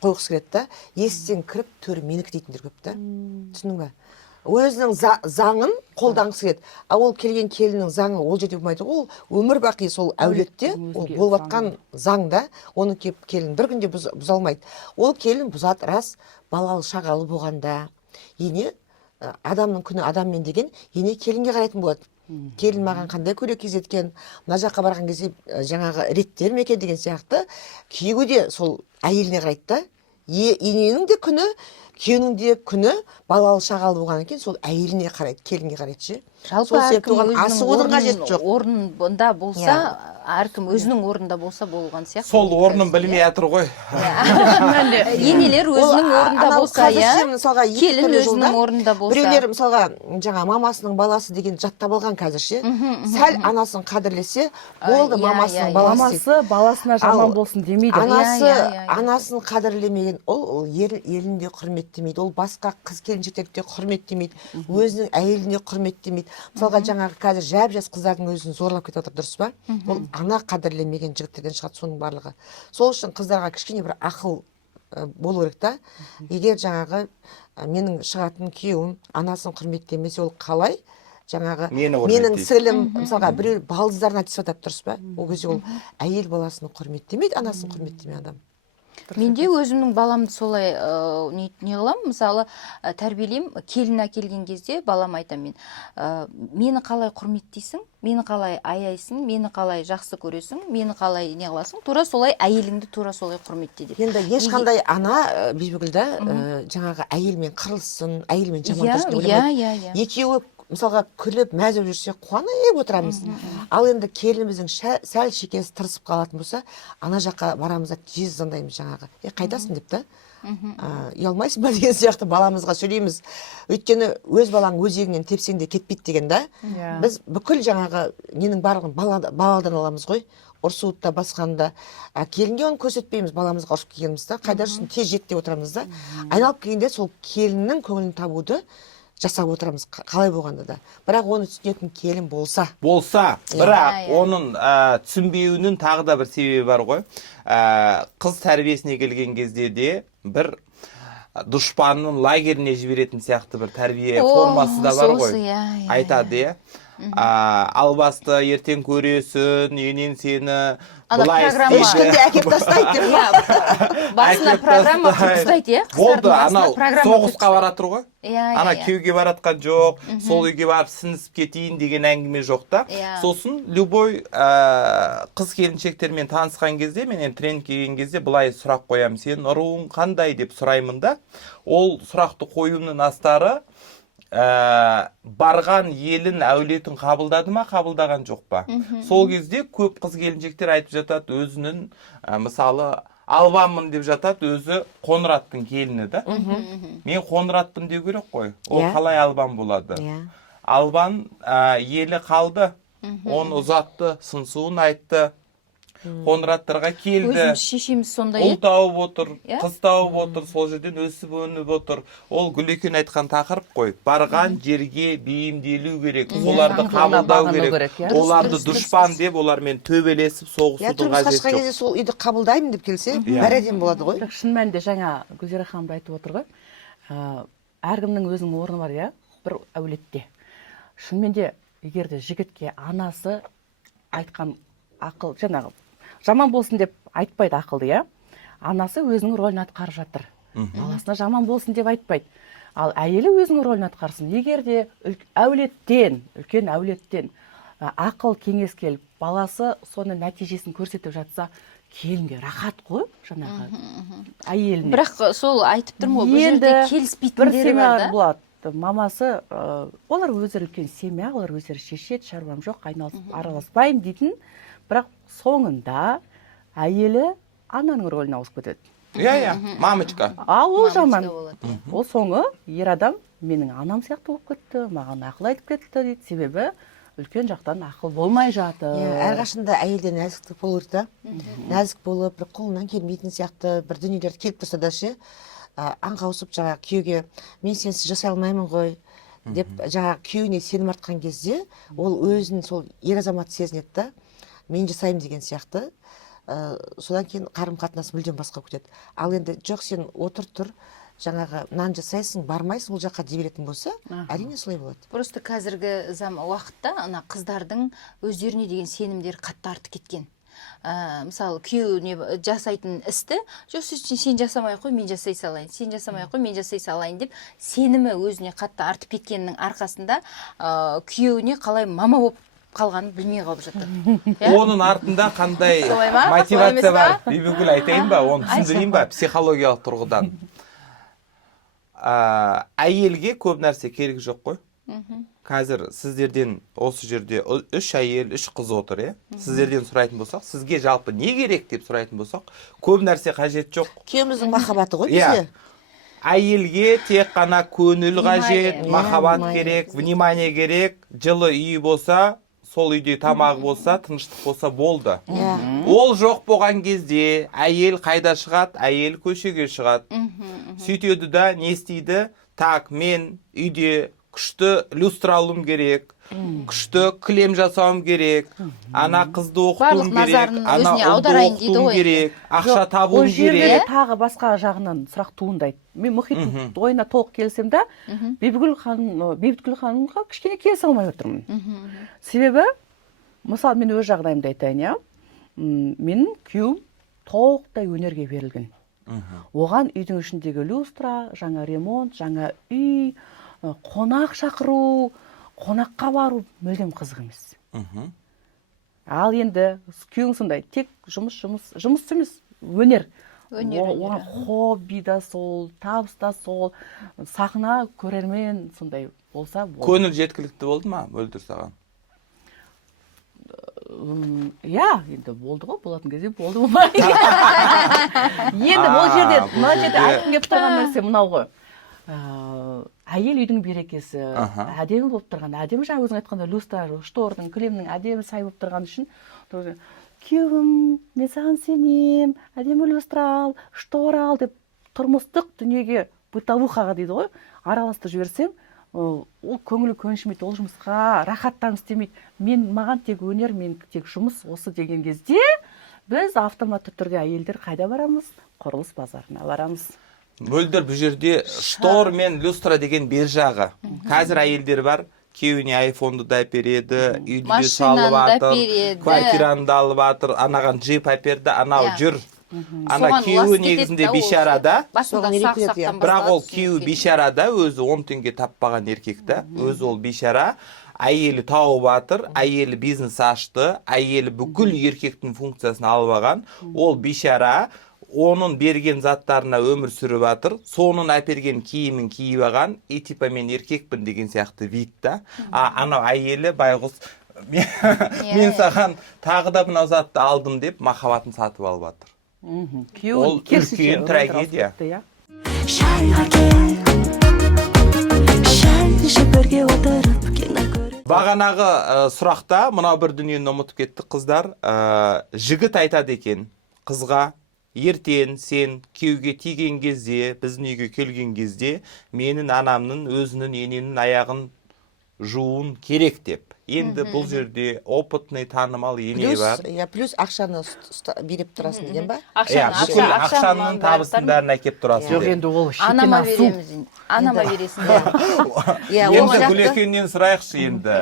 қойғысы келеді да, есіктен кіріп төрі менікі дейтіндер көп та. Түсіндің бе? Өзінің заңын қолданғысы келеді. Ол келген келіннің заңы ол жерде болмайды. Ол өмір бақи сол әулетте, ол болып жатқан заңда, оны келін бір күнде бұза алмайды. Ол келін бұзады, рас, балалы шағалы болғанда, ене адамның күні адаммен деген, ене келінге қарайтын болады. Келін маған қандай көйлек кигізеткен, мына жаққа барған кезде жаңағы реттер ме екен деген сияқты, күйеуі де сол әйеліне қарайды да. Ененің де күні, күйеуінің де күні балалы шағалы болғаннан кейін сол әйеліне қарайды, келінге қарайды ше. Жалпы әркім өзінің орнында болса, әркім өзінің орнында болса болған сияқты. Сол орнын білмей жатыр ғой. Енелер өзінің орнында болса, келін өзінің орнында болса. Біреулер мысалға жаңа мамасының баласы деген жаттап алған қазірше. Сәл анасын қадірлесе, болды мамасының баласы. Мамасы баласына жаман болсын демейді. Анасын қадірлемеген, ол елінде құрметтемейді, ол басқа қыз келіншектерді құрметтемейді, өзінің әйеліне құрметтемейді. Мысалға жаңағы қазір жап-жас қыздардың өзін зорлап кетіп отыр, дұрыс па? Ол ана қадірлемеген жігіттерден шығады соның барлығы. Сол үшін қыздарға кішкене бір ақыл болу керек та. Егер жаңағы менің шығатын күйеуім анасын құрметтемесе, ол қалай жаңағы Мені менің құрметтейді. сіңлім мысалға біреу балдыздарына тиісіп жатады, дұрыс па? Ол кезде ол әйел баласын құрметтемейді, анасын құрметтемей адам. Менде өзімнің баламды солай не қыламын, мысалы тәрбиелеймін, келін әкелген кезде балам айтамын, мен мені қалай құрметтейсің, мені қалай аяйсың, мені қалай жақсы көресің, мені қалай не қыласың, тура солай әйеліңді тура солай құрметте деп. Енді ешқандай ана Бибігүлда жаңағы әйелмен қырылсын, әйелмен жамандассын деп ойламайды. Екеуі мысалға күліп мәз болып жүрсе қуанып отырамыз. Ал енді келініміздің сәл шекесі тырысып қалатын болса, ана жаққа барамыз да тез звондаймыз жаңағы. Қайдасың деп та. Ұялмайсың ба деген сияқты баламызға сөйлейміз. Өйткені өз балаң өзегінен тепсең де кетпейді деген да. Біз бүкіл жаңағы ненің барлығын баладан аламыз ғой. Ұрсуытта басқанда келінге оны көрсетпейміз, баламызға ұрсып келгенімізді. Қайда жүрсің, тез жет деп отырамыз да. Айналып келгенде сол келіннің көңілін табуды жасап отырамыз, қалай болғанда да. Бірақ оны түсінетін келін болса. Бірақ оның түсінбеуінің тағы да бір себебі бар ғой. Қыз тәрбиесіне келген кезде де бір дұшпанның лагеріне жіберетін сияқты бір тәрбие формасы да бар ғой. Айтады, албасты ертең көресің, енен сені былай ешкімде әкеп тастайды деп. Басына программа қылыстайды, болды, анау соғысқа баратыр ғой. Ана Иә. күйеуге баратқан жоқ, сол үйге барып сіңісіп кетейін деген әңгіме жоқ та. Сосын любой қыз келіншектермен танысқан кезде, мен тренингке келген кезде былай сұрақ қоямын, сен ұруың қандай деп сұраймын да. Ол сұрақты қоюымның астары барған елін әулетін қабылдады ма, қабылдаған жоқ па. Сол кезде көп қыз келіншектер айтып жатады, өзінің мысалы албанмын деп жатады, өзі Қоңыраттың келіні да. Мен Қоңыратпын деу керек қой. Ол қалай албан болады? Албан елі қалды, оны ұзатты, сыңсуын айтты. Қоңыраттарға келді. Өзіміз шешеміз сондай Ұл тауып отыр, қыз тауып отыр, сол жерден өсіп өніп отыр. Ол Гүлекен айтқан тақырып қой. Барған жерге бейімделу керек, оларды қабылдау керек. Оларды дұшпан деп, олармен төбелесіп соғысудың қажеті Тұрмысқа кезде сол үйді қабылдаймын деп келсе, бәрі болады ғой. Шын мәнінде жаңа Гүлзира ханым айтып отыр ғой. Әркімнің өзінің орны бар, иә, бір әулетте. Шынымен де егер де жігітке анасы айтқан ақыл, жаңағы жаман болсын деп айтпайды ақылды, иә. Анасы өзінің рөлін атқарып жатыр. Баласына жаман болсын деп айтпайды. Ал әйелі өзінің рөлін атқарсын. Егер де үлкен әулеттен ақыл кеңес келіп, баласы соны нәтижесін көрсетіп жатса, келінге рахат қой, жаңағы әйеліне. Бірақ сол айтып тұрмын ғой, бұл жерде келіспейтіндері бар да. Болады. Мамасы, олар өздері үлкен семья, олар өздері шешеді, шаруам жоқ, айналысып араласпаймын дейтін. Бірақ соңында әйелі ананың рөліне ауысып кетеді. Иә, мамочка. Ол жаман. Ол соңы ер адам менің анам сияқты болып кетті, маған ақыл айтып кетті дейді. Себебі үлкен жақтан ақыл болмай жатыр. Әрқашанда әйелде нәзіктік болу керек та. Нәзік болып, бір қолынан келмейтін сияқты бір дүниелер келіп тұрса да ше, аңқаусып жаңағы күйеуге мен сенсіз жасай алмаймын ғой деп жаңағы күйеуіне сенім артқан кезде, ол өзін сол ер азамат сезінеді да. Мен жасаймын деген сияқты, содан кейін қарым-қатынас мүлдем басқа өтеді. Ал енді жоқ, сен отыр тұр, жаңағы нан жасайсың, бармайсың ол жаққа дей беретін болса, әрине солай болады. Просто қазіргі уақытта ана қыздардың өздеріне деген сенімдері қатты артып кеткен. Мысалы күйеуіне жасайтын істі, жоқ сен жасамай қой, мен жасай салайын, сен жасамай қой, мен жасай салайын деп сенімі өзіне қатты артып кеткеннің арқасында күйеуіне қалай мама болып қалғанын білмей қалып жатыр. Оның артында қандай мотивация бар? Бибігүл айтайын ба, оны түсіндірейін ба психологиялық тұрғыдан? Әйелге көп нәрсе керек жоқ қой. Қазір сіздерден осы жерде 3 әйел, 3 қыз отыр, е? Сіздерден сұрайтын болсақ, сізге жалпы не керек деп сұрайтын болсақ, көп нәрсе қажет жоқ. Күйеуіміздің махаббаты ғой бізге. Әйелге тек қана көңіл қажет, махаббат керек, внимание керек, жылы үй болса, сол үйде тамағы болса, тыныштық болса болды. Ол жоқ болған кезде әйел қайда шығады? Әйел көшеге шығады. Сөйтеді да не істейді? Так, мен үйде күшті люстра алуым керек, күшті кілем жасауым керек, ана қызды оқытуым Барлық керек, назарын ана өзіне ұлды аударайын дейді оқытуым ғой. керек, ақша Ол табуым жерде керек. де тағы басқа жағынан сұрақ туындайды. Мен мұхиттың ойына толық келісемін да, Бибігүл ханымға кішкене келісе алмай отырмын. Себебі, мысалы мен өз жағдайымды айтайын, иә. Менің күйеуім толықтай өнерге берілген. Оған үйдің ішіндегі люстра, жаңа ремонт, жаңа үй, қонақ шақыру, қонаққа бару мүлдем қызық емес. Ал енді күйеуің сондай, тек жұмыс емес, өнер. Оған хобби да сол, табыс та сол, сахна, көрермен сондай болса болды. Көңіл жеткілікті болды ма, Мөлдір саған? Иә, енді болды ғой, болатын кезде болды ма? Енді бұл жерде, мына жерде айтқым келіп тұрған нәрсе мынау ғой. Әйел үйдің берекесі, әдемі болып тұрған, әдемі жаңа өзің айтқанда люстра, штордың, кілемнің әдемі сай болып тұрған үшін, күйеуім, мен саған сенем, әдемі люстра ал, штор ал деп тұрмыстық дүниеге, бытовухаға дейді ғой, араластырып жіберсең, ол көңілі көншімейді, ол жұмысқа рахаттанып істемейді. Маған тек өнер, мен тек жұмыс осы деген кезде біз автоматты түрде әйелдер қайда барамыз? Құрылыс базарына барамыз. Мөлдір бұл жерде штор мен люстра деген бер жағы. Қазір әйелдер бар, күйеуіне айфонды да әпереді, үйді де салып атыр, квартираны да алып атыр, анаған джип әперді, анау жүр. Ана күйеуі негізінде бейшарада, бірақ ол күйеуі бейшарада, өзі 10 теңге таппаған еркекті, өзі ол бейшара, әйелі тауып атыр, әйелі бизнес ашты, әйелі бүкіл еркектің функциясын алып алған, ол бейшара, оның берген заттарына өмір сүріп атыр, соның әперген киімін киіп алған, типа мен еркекпін деген сияқты вид та. Анау әйелі байғұс, мен саған тағы да мынау затты алдым деп махаббатын сатып алып атыр. Ол үлкен трагедия. Шайға кел, шай ішіп бірге отырып кино көріп. Бағанағы сұрақта мынау бір дүниені ұмытып кеттік қыздар. Жігіт айтады екен қызға, ертең сен күйеуге тиген кезде, біздің үйге келген кезде, менің анамның өзінің ененің аяғын жуын керек деп. Енді бұл жерде опытный танымал ене бар. Плюс ақшаны беріп тұрасың деген ба? Бүкіл ақшаның табысын бәрін әкеп тұрасың. Жоқ, енді ол анама береміз. Анама бересің. Енді Гүлекеннен сұрайықшы енді.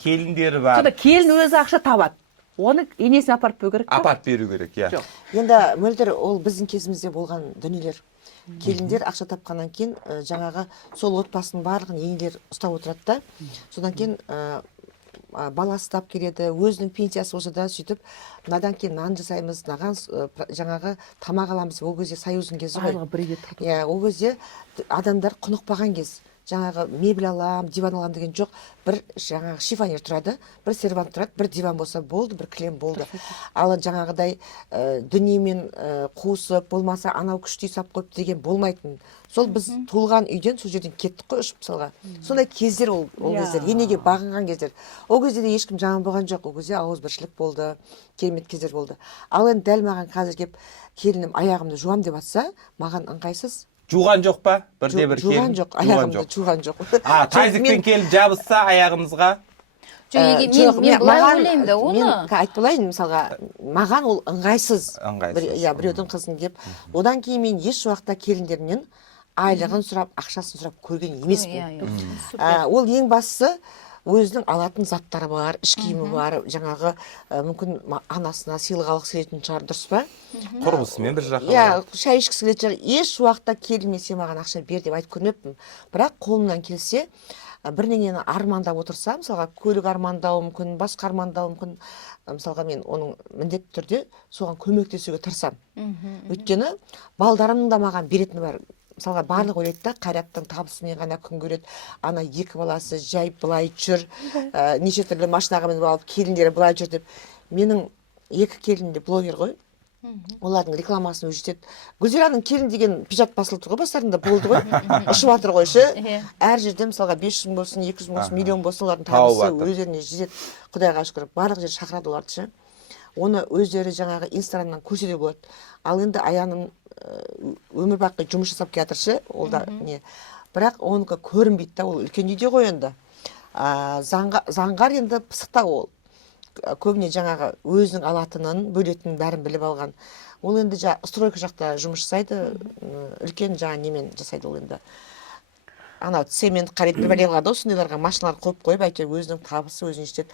Келіндері бар. Сонда келін өзі ақша табады. Оны енесіне апарып беру керек. Апарып беру керек, иә. Енді Мөлдір, ол біздің кезімізде болған дүниелер. Келіндер ақша тапқаннан кейін жаңағы сол отбасының барлығын енелер ұстап отырады да. Содан кейін баласы тап келеді, өзінің пенсиясы болса да сөйтіп, мынадан кейін нан жасаймыз, мынаған жаңағы тамақ аламыз. Ол кезде союздың кезі ғой. Ол кезде адамдар құнықпаған кез. Жаңағы мебель алам, диван алам деген жоқ. Бір жаңағы шифонер тұрады, бір сервант тұрады, бір диван болса болды, бір кілем болды. Ал жаңағыдай дүниемен қуысып, болмаса анау күшті сап қойып деген болмайтын. Сол біз туылған үйден сол жерден кеттік қой ұшып мысалға. Сондай кездер ол кездер, енеге бағынған кездер. Ол кезде де ешкім жаман болған жоқ. Ол кезде ауызбіршілік болды, керемет кездер болды. Ал енді дәл маған қазір келіп келінім аяғымды жуам деп атса, маған ыңғайсыз. Жуған жоқ па? Бірде бір келін? Жуған жоқ, аяғымды жуған жоқ. Тазикпен келіп жабысса аяғымызға? Мен былай ойлаймын да, оны. Мен айтып болайын, мысалға, маған ол ыңғайсыз. Біреудің қызын деп. Одан кейін мен еш уақытта келіндерінен айлығын сұрап, ақшасын сұрап көрген емеспін. Ол ең бастысы өзінің алатын заттары бар, іш киімі бар, жаңағы мүмкін анасына сыйлық алғысы келетін шығар, дұрыс па? Құрбысымен бір жаққа. Шай ішкісі келетін шығар. Еш уақытта келін сен маған ақша бер деп айтып көрмеппін. Бірақ қолымнан келсе, бірдеңені армандап отырса, мысалға көлік армандауы мүмкін, басқа армандауы мүмкін, мысалға мен оның міндетті түрде соған көмектесуге тырысамын. Өйткені балдарымның да маған беретіні бар. Мысалға барлық ойлайды да, Қайраттың табысымен ғана күн көреді. Ана екі баласы жай былай жүр, неше түрлі машинаға мініп алып, келіндері былай жүр деп. Менің екі келін де блогер ғой. Олардың рекламасын өзі жетеді. Гүлзираның келін деген пижат басылып тұр ғой, бастарында болды ғой. Ұшып жатыр ғой ше. Әр жерде мысалға 500 мың болсын, 200 мың болсын, миллион болсын, олардың табысы өздеріне жетеді. Құдайға шүкір, барлық жер шақырады оларды ше. Оны өздері жаңағы Инстаграмнан көрсе болады. Ал енді Аяным өмір бақи жұмыс жасап келатыр ше, ол да не. бірақ оныкі көрінбейді да, ол үлкен үйде ғой енді. Заңғар енді пысықта ол. Көбіне жаңағы өзінің алатынын, бөлетінін бәрін біліп алған. Ол енді стройка жақта жұмыс жасайды, үлкен жаңа немен жасайды ол енді. Анау цемент қарайды, бір бәле қылады, осындайларға машиналар қойып, әйтеуір өзінің табысы өзіне жетеді.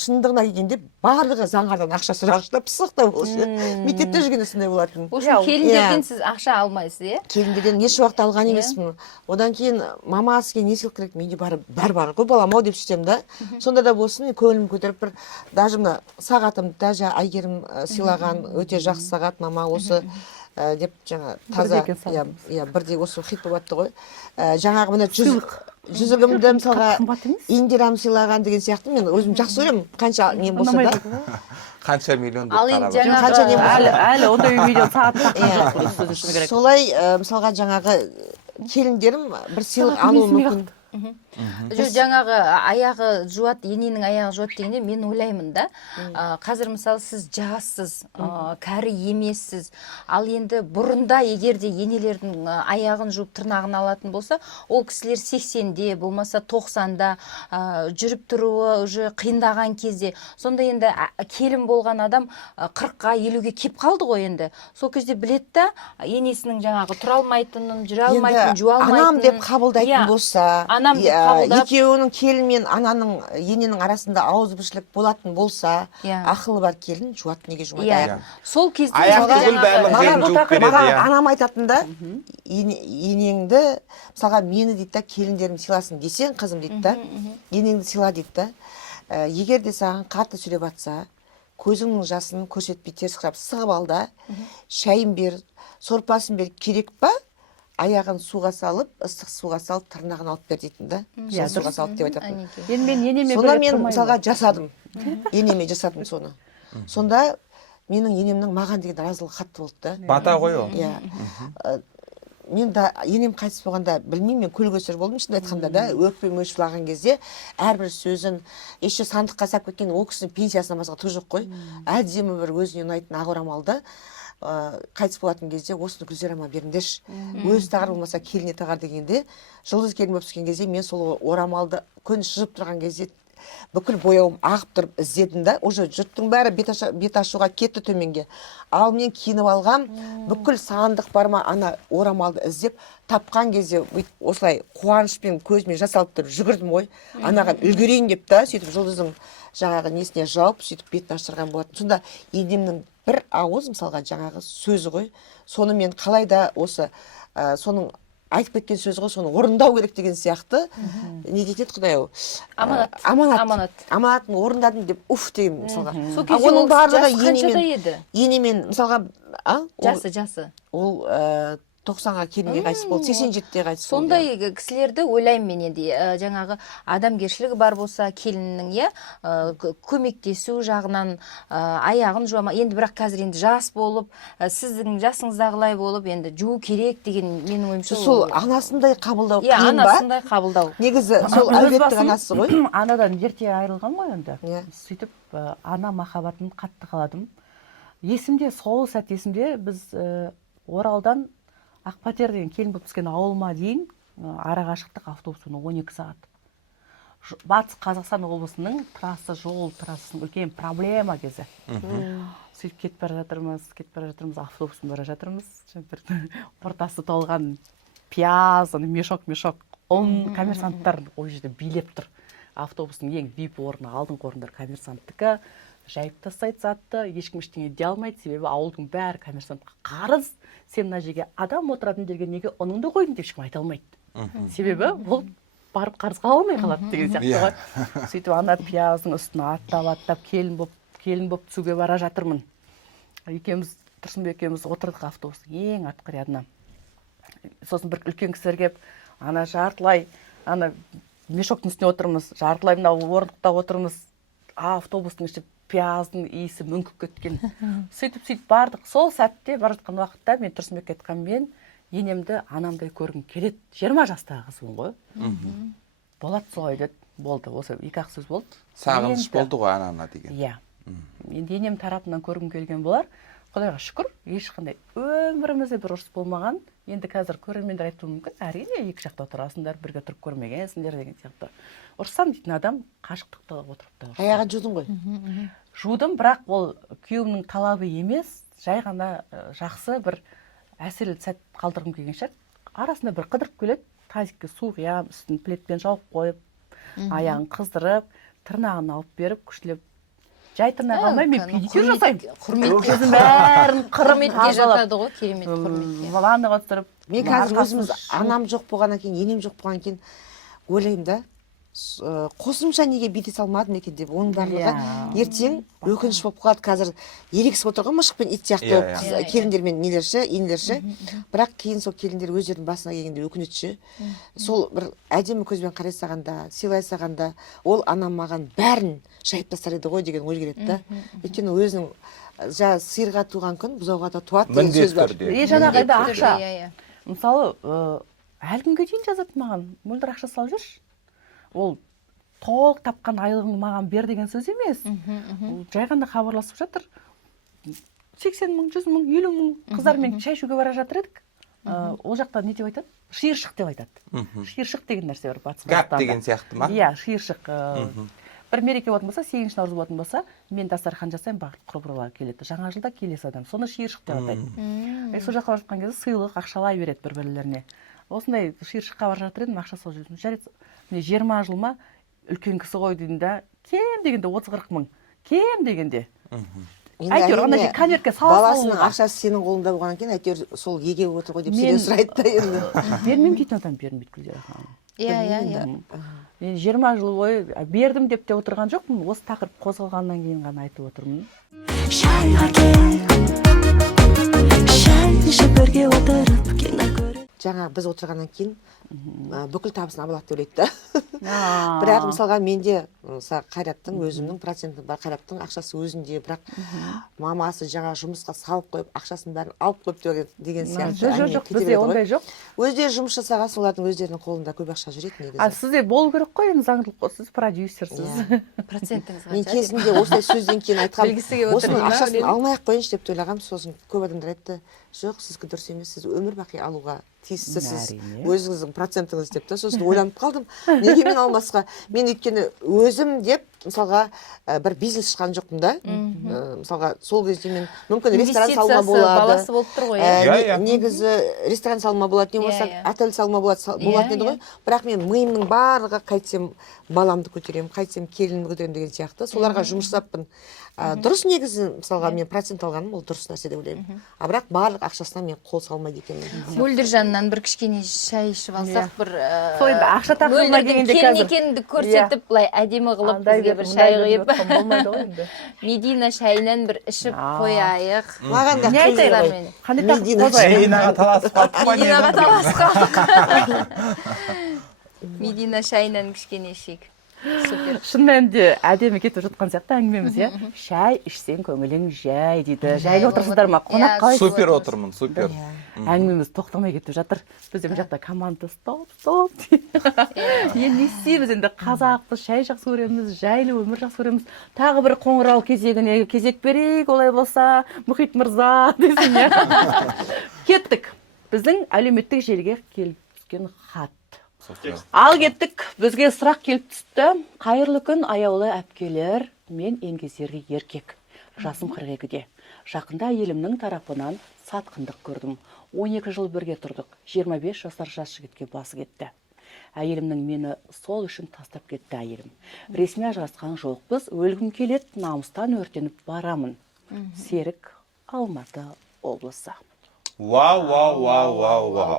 Шындығына келгенде барлығы заңғардан ақша сұрағышта пысықта болшы. Мектепте жүргенде сондай болатын. Келіндерден сіз ақша алмайсыз, иә? Келіндерден еш уақытта алған емеспін. Одан кейін мамасы кейін не сыйлық керек, менде бәрі бар ғой балам ау деп сөйтем да. Сонда да болсын, көңілім көтеріп бір даже мына сағатымды да Әйгерім сыйлаған өте жақсы сағат, мама осы деп жаңа таза бірдей осы хит болып атты ғой. Жаңағы мына жүзігімді мысалға Индирам сыйлаған деген сияқты мен өзім жақсы көремін, қанша не болса да. Қанша миллион деп Ал қарап енді қанша не болса да. Әлі ондай миллион сағат таққан жоқ. Солай мысалға жаңағы келіндерім бір сыйлық алуы мүмкін. Жаңағы аяғы жуат, ененің аяғы жуат дегенде мен ойлаймын да, қазір мысалы сіз жассыз, кәрі емессіз, ал енді бұрында егерде енелердің аяғын жуып тырнағын алатын болса, ол кісілер 80-де, болмаса 90-да жүріп тұруы уже қиындаған кезде, сонда енді келін болған адам 40-ға 50-ге кеп қалды ғой енді. Сол кезде білет та, енесінің жаңағы тұра алмайтынын, жүре алмайтынын, жуа алмайтынын. Анам деп қабылдайтын болса, екеуінің келін мен ананың ененің арасында ауызбіршілік болатын болса, ақылы бар келін жуат неге жумайды. Сол кезде анам айтатын да, енеңді мысалға мені дейді да, келіндерім сыйласын десең, қызым дейді да, енеңді сыйла дейді да. Егер де саған қатты сөйлеп жатса, көзіңнің жасын көрсетпей теріс қарап сығып ал да, шайын бер, сорпасын бер, керек па? Аяғын суға салып, ыстық суға салып, тырнағын алып бер дейтін да. Суға салып деп айтатын. Сонда мен мысалға жасадым. Енеме жасадым соны. Сонда менің енемнің маған деген разылығы қатты болды да. Бата ғой ол. Мен да енем қайтыс болғанда білмеймін, мен көл-көсір болдым шынымды айтқанда да, өкпем өшіп кезде әрбір сөзін еще сандыққа салып кеткен ол кісінің пенсиясынан басқа түк жоқ қой. Әдемі бір өзіне ұнайтын ақ орамалды қайтыс болатын кезде осыны Гүлзирама беріңдерші. Өзі тағар болмаса келіне тағар дегенде, жұлдыз келін болып түскен кезде мен сол орамалды күн шыжып тұрған кезде бүкіл бояуым ағып тұрып іздедім да, уже жұрттың бәрі бет ашуға кетті төменге. Ал мен киініп алғам, бүкіл сандық барма ана орамалды іздеп, тапқан кезде осылай қуанышпен көзіме жас алып тұрып жүгірдім ғой. Анаған үлгерейін деп та, сөйтіп жұлдыздың жаңағы несіне жауып, сөйтіп бетін аштырған болатын. Сонда енемнің бір ауыз мысалға жаңағы сөзі ғой. Соны мен қалай да осы соның айтып кеткен сөз ғой, соны орындау керек деген сияқты. Не дейді Құдай-ау? Аманатын орындадым деп уф деген мысалға. Оның барлығы енемен мысалға жасы. Ол 90-ға келінге қайтыс болды, 87-те қайтыс болды. Сондай кісілерді ойлаймын мен енді, жаңағы адамгершілігі бар болса келіннің, көмектесу жағынан аяғын жуама. Енді бірақ қазір енді жас болып, сіздің жасыңыздағылай болып, енді жуу керек деген менің ойымша. Сол анасындай қабылдау қиын ба? Анасындай қабылдау. Негізі сол әлбетті анасы ғой. Анадан ерте айырылған ғой енді. Сөйтіп ана махаббатын қатты қаладым. Есімде, сол сәт есімде, біз Оралдан Ақпатер деген келін болып түскен ауылыма дейін ара қашықтық автобуспен 12 сағат. Батыс Қазақстан облысының жол трассасының үлкен проблема кезі. Сөйтіп кетіп бара жатырмыз, автобуспен бара жатырмыз. Ортасы толған пияз, мешок, коммерсанттар ол жерде билеп тұр. Автобустың ең VIP орны, алдыңғы орындар коммерсанттікі. Жайып тастайды затты, ешкім ештеңе дей алмайды, себебі ауылдың бәрі коммерсантқа қарыз. Сен мына жерге адам отыратын жерге неге оныңды қойдың деп ешкім айта алмайды. Себебі ол барып қарызға алмай қалады деген сияқты ғой. Сөйтіп ана пияздың үстіне аттап келін боп түсуге бара жатырмын. Тұрсынбек екеуміз отырдық автобустың ең артқы рядына. Сосын бір үлкен кісілер келіп, ана жартылай, ана мешоктың үстіне отырмыз, жартылай мына орындықта отырмыз. Автобустың іші пияздың иісі мүңкіп кеткен. Сөйтіп бардық. Сол сәтте бар жатқан уақытта мен Тұрсынбекке айтқанмен енемді анамдай көргім келеді. 20 жастағы қызбын ғой. Болады солай деді. Болды. Осы екі-ақ сөз болды. Сағыныш болды ғой анана деген. Иә. Енді енем тарапынан көргім келген болар. Құдайға шүкір, ешқандай өмірімізде бір ұрыс болмаған. Енді қазір көрермендер айтуы мүмкін, әрине екі жақта отырасыңдар, бірге тұрып көрмегенсіңдер деген сияқты. Ұрыссам дейтін адам қашықтықта отырыпты. аяғын жудың ғой. Жудым, бірақ ол күйеуімнің талабы емес, жай ғана жақсы бір әсерлі сәт қалдырғым келген шығар. Арасында бір қыдырып келеді, тазикке су құям, үстін плитпен жауып қойып, аяғын қыздырып, тырнағын алып беріп, күштілеп. Жай тырнақ алмай, мен педикюр жасаймын. Құрметке бәрін құрметке жатады ғой, керемет құрметке. ваннаға түсіріп. Мен қазір өзіміз анам жоқ болғаннан кейін, енем жоқ болғаннан кейін ойлаймын да, қосымша неге бүйте салмадым екен деп. Оның барлығы ертең өкініш болып қалады. Қазір ерегісіп отырған мышық пен ит сияқты болып келіндер мен нелерші, енелерші. Бірақ кейін сол келіндер өздерінің басына келгенде өкінетші. Сол бір әдемі көзбен қарай сағанда, сыйлай сағанда, ол анам маған бәрін жайып тастар еді ғой деген ой келеді да. Өйткені өзінің сиырға туған күн бұзауға да туады деген сөз бар. Жаңағы енді ақша. Мысалы, әлі күнге дейін жазады маған, мөлдір ақша салып жүрші. Ол толық тапқан айлығыңды маған бер деген сөз емес. Жай ғана хабарласып жатыр. 80 мың, 100 мың, 50 мың қыздармен шай ішуге бара жатыр едік. Ол жақта не деп айтады? Шиыршық деп айтады. Шиыршық деген нәрсе бар батыс қазақстанда. Гәп деген сияқты ма? Иә, шиыршық. Бір мереке болатын болса, 8 наурыз болатын болса, мен дастархан жасаймын, бақыт құрбылар келеді. Жаңа жылда келесі адам. Соны шиыршық деп атайды. Сол жаққа бара жатқан кезде сыйлық, ақшалай береді бір-бірлеріне. Осындай шиыршыққа бара жатыр едім, ақша салып жүрдім. Жарайды, міне 20 жыл ма үлкен кісі ғой деймін да, кем дегенде 30-40 мың. Кем дегенде. Әйтеуір ана конвертке сала баласының ақшасы сенің қолыңда болғаннан кейін әйтеуір сол еге отыр ғой деп сенен сұрайды да енді. Бермеймін дейтін адам бермейді Гүлзира ханым. Иә. Мен 20 жыл бойы бердім деп те отырған жоқпын. Осы тақырып қозғалғаннан кейін ғана айтып отырмын. Шайға кел, шай ішіп бірге отырып кино көріп. Жаңа біз отырғаннан кейін бүкіл табысын абалады деп ойлайды да. Бірақ мысалға менде Қайраттың өзімнің проценті бар, Қайраттың ақшасы өзінде, бірақ мамасы жаңа жұмысқа салып қойып, ақшасын бәрін алып қойып деген сияқты. Жоқ, бізде ондай жоқ. Өздері жұмыс жасаған, солардың өздерінің қолында көп ақша жүреді негізі. Сізде болу керек қой, енді заңдылық, сіз продюсерсіз. Процентіңіз Мен кезінде осылай сөзден кейін айтқам, осының ақшасын алмай-ақ қойыншы деп ойлағам, сосын көп адамдар айтты, жоқ, сізге дұрыс емес, сіз өмір бақи алуға тиіссіз, өзіңіздің процентіңіз деп та. Сосын ойланып қалдым, неге мен алмасқа? Мен өйткені өзім деп, мысалға, бір бизнес шыққан жоқпын да. Мысалға, сол кезде мен мүмкін ресторан салма болады. Баласы болып тұр ғой. Негізі ресторан салма болады, не болса, отель салма болатын еді ғой. Бірақ мен миымның барлығы қайтсем баламды көтерем, қайтсем келінімді көтерем деген сияқты. Соларға жұмыс жасаппын. Дұрыс негізі, мысалға, мен процент алғаным, ол дұрыс нәрсе деп ойлаймын. Бірақ барлық ақшасына мен қол салмайды екенмін. Мөлдір жанынан бір кішкене шай ішіп алсақ, бір Сол енді ақша тақырыбына келгенде қазір келін екенді көрсетіп, былай әдемі қылып бізге бір шай құйып, Медина шайынан бір ішіп қояйық. Маған да Қыздармен. Мединаға таласып қалдық па? Мединаға таласып қалдық. Медина шайынан кішкене ішейік. Супер. Шын мәнінде әдемі кетіп жатқан сияқты әңгімеміз, иә. Шай ішсең көңілің жай дейді. Жайлы отырсыздар ма? Қонақ қалай? Супер отырмын, супер. Әңгімеміз тоқтамай кетіп жатыр. Біз мына жақта команда стоп. Енді не істейміз, енді қазақпыз, шай жақсы көреміз, жайлы өмір жақсы көреміз. Тағы бір қоңырау кезегіне кезек берейік, олай болса, Мұхит мырза десін, иә. Кеттік. Біздің әлеуметтік желіге келіп түскен хат. Ал кеттік, бізге сұрақ келіп түсті. Қайырлы күн, аяулы әпкелер, мен еңгезерге еркек. Жасым 42-де. Жақында елімнің тарапынан сатқындық көрдім. 12 жыл бірге тұрдық. 25 жасар жас жігітке басы кетті. Әйелімнің мені сол үшін тастап кетті әйелім. Ресми ажырасқан жоқпыз, өлгім келет, намыстан өртеніп барамын. Серік, Алматы облысы. Вау.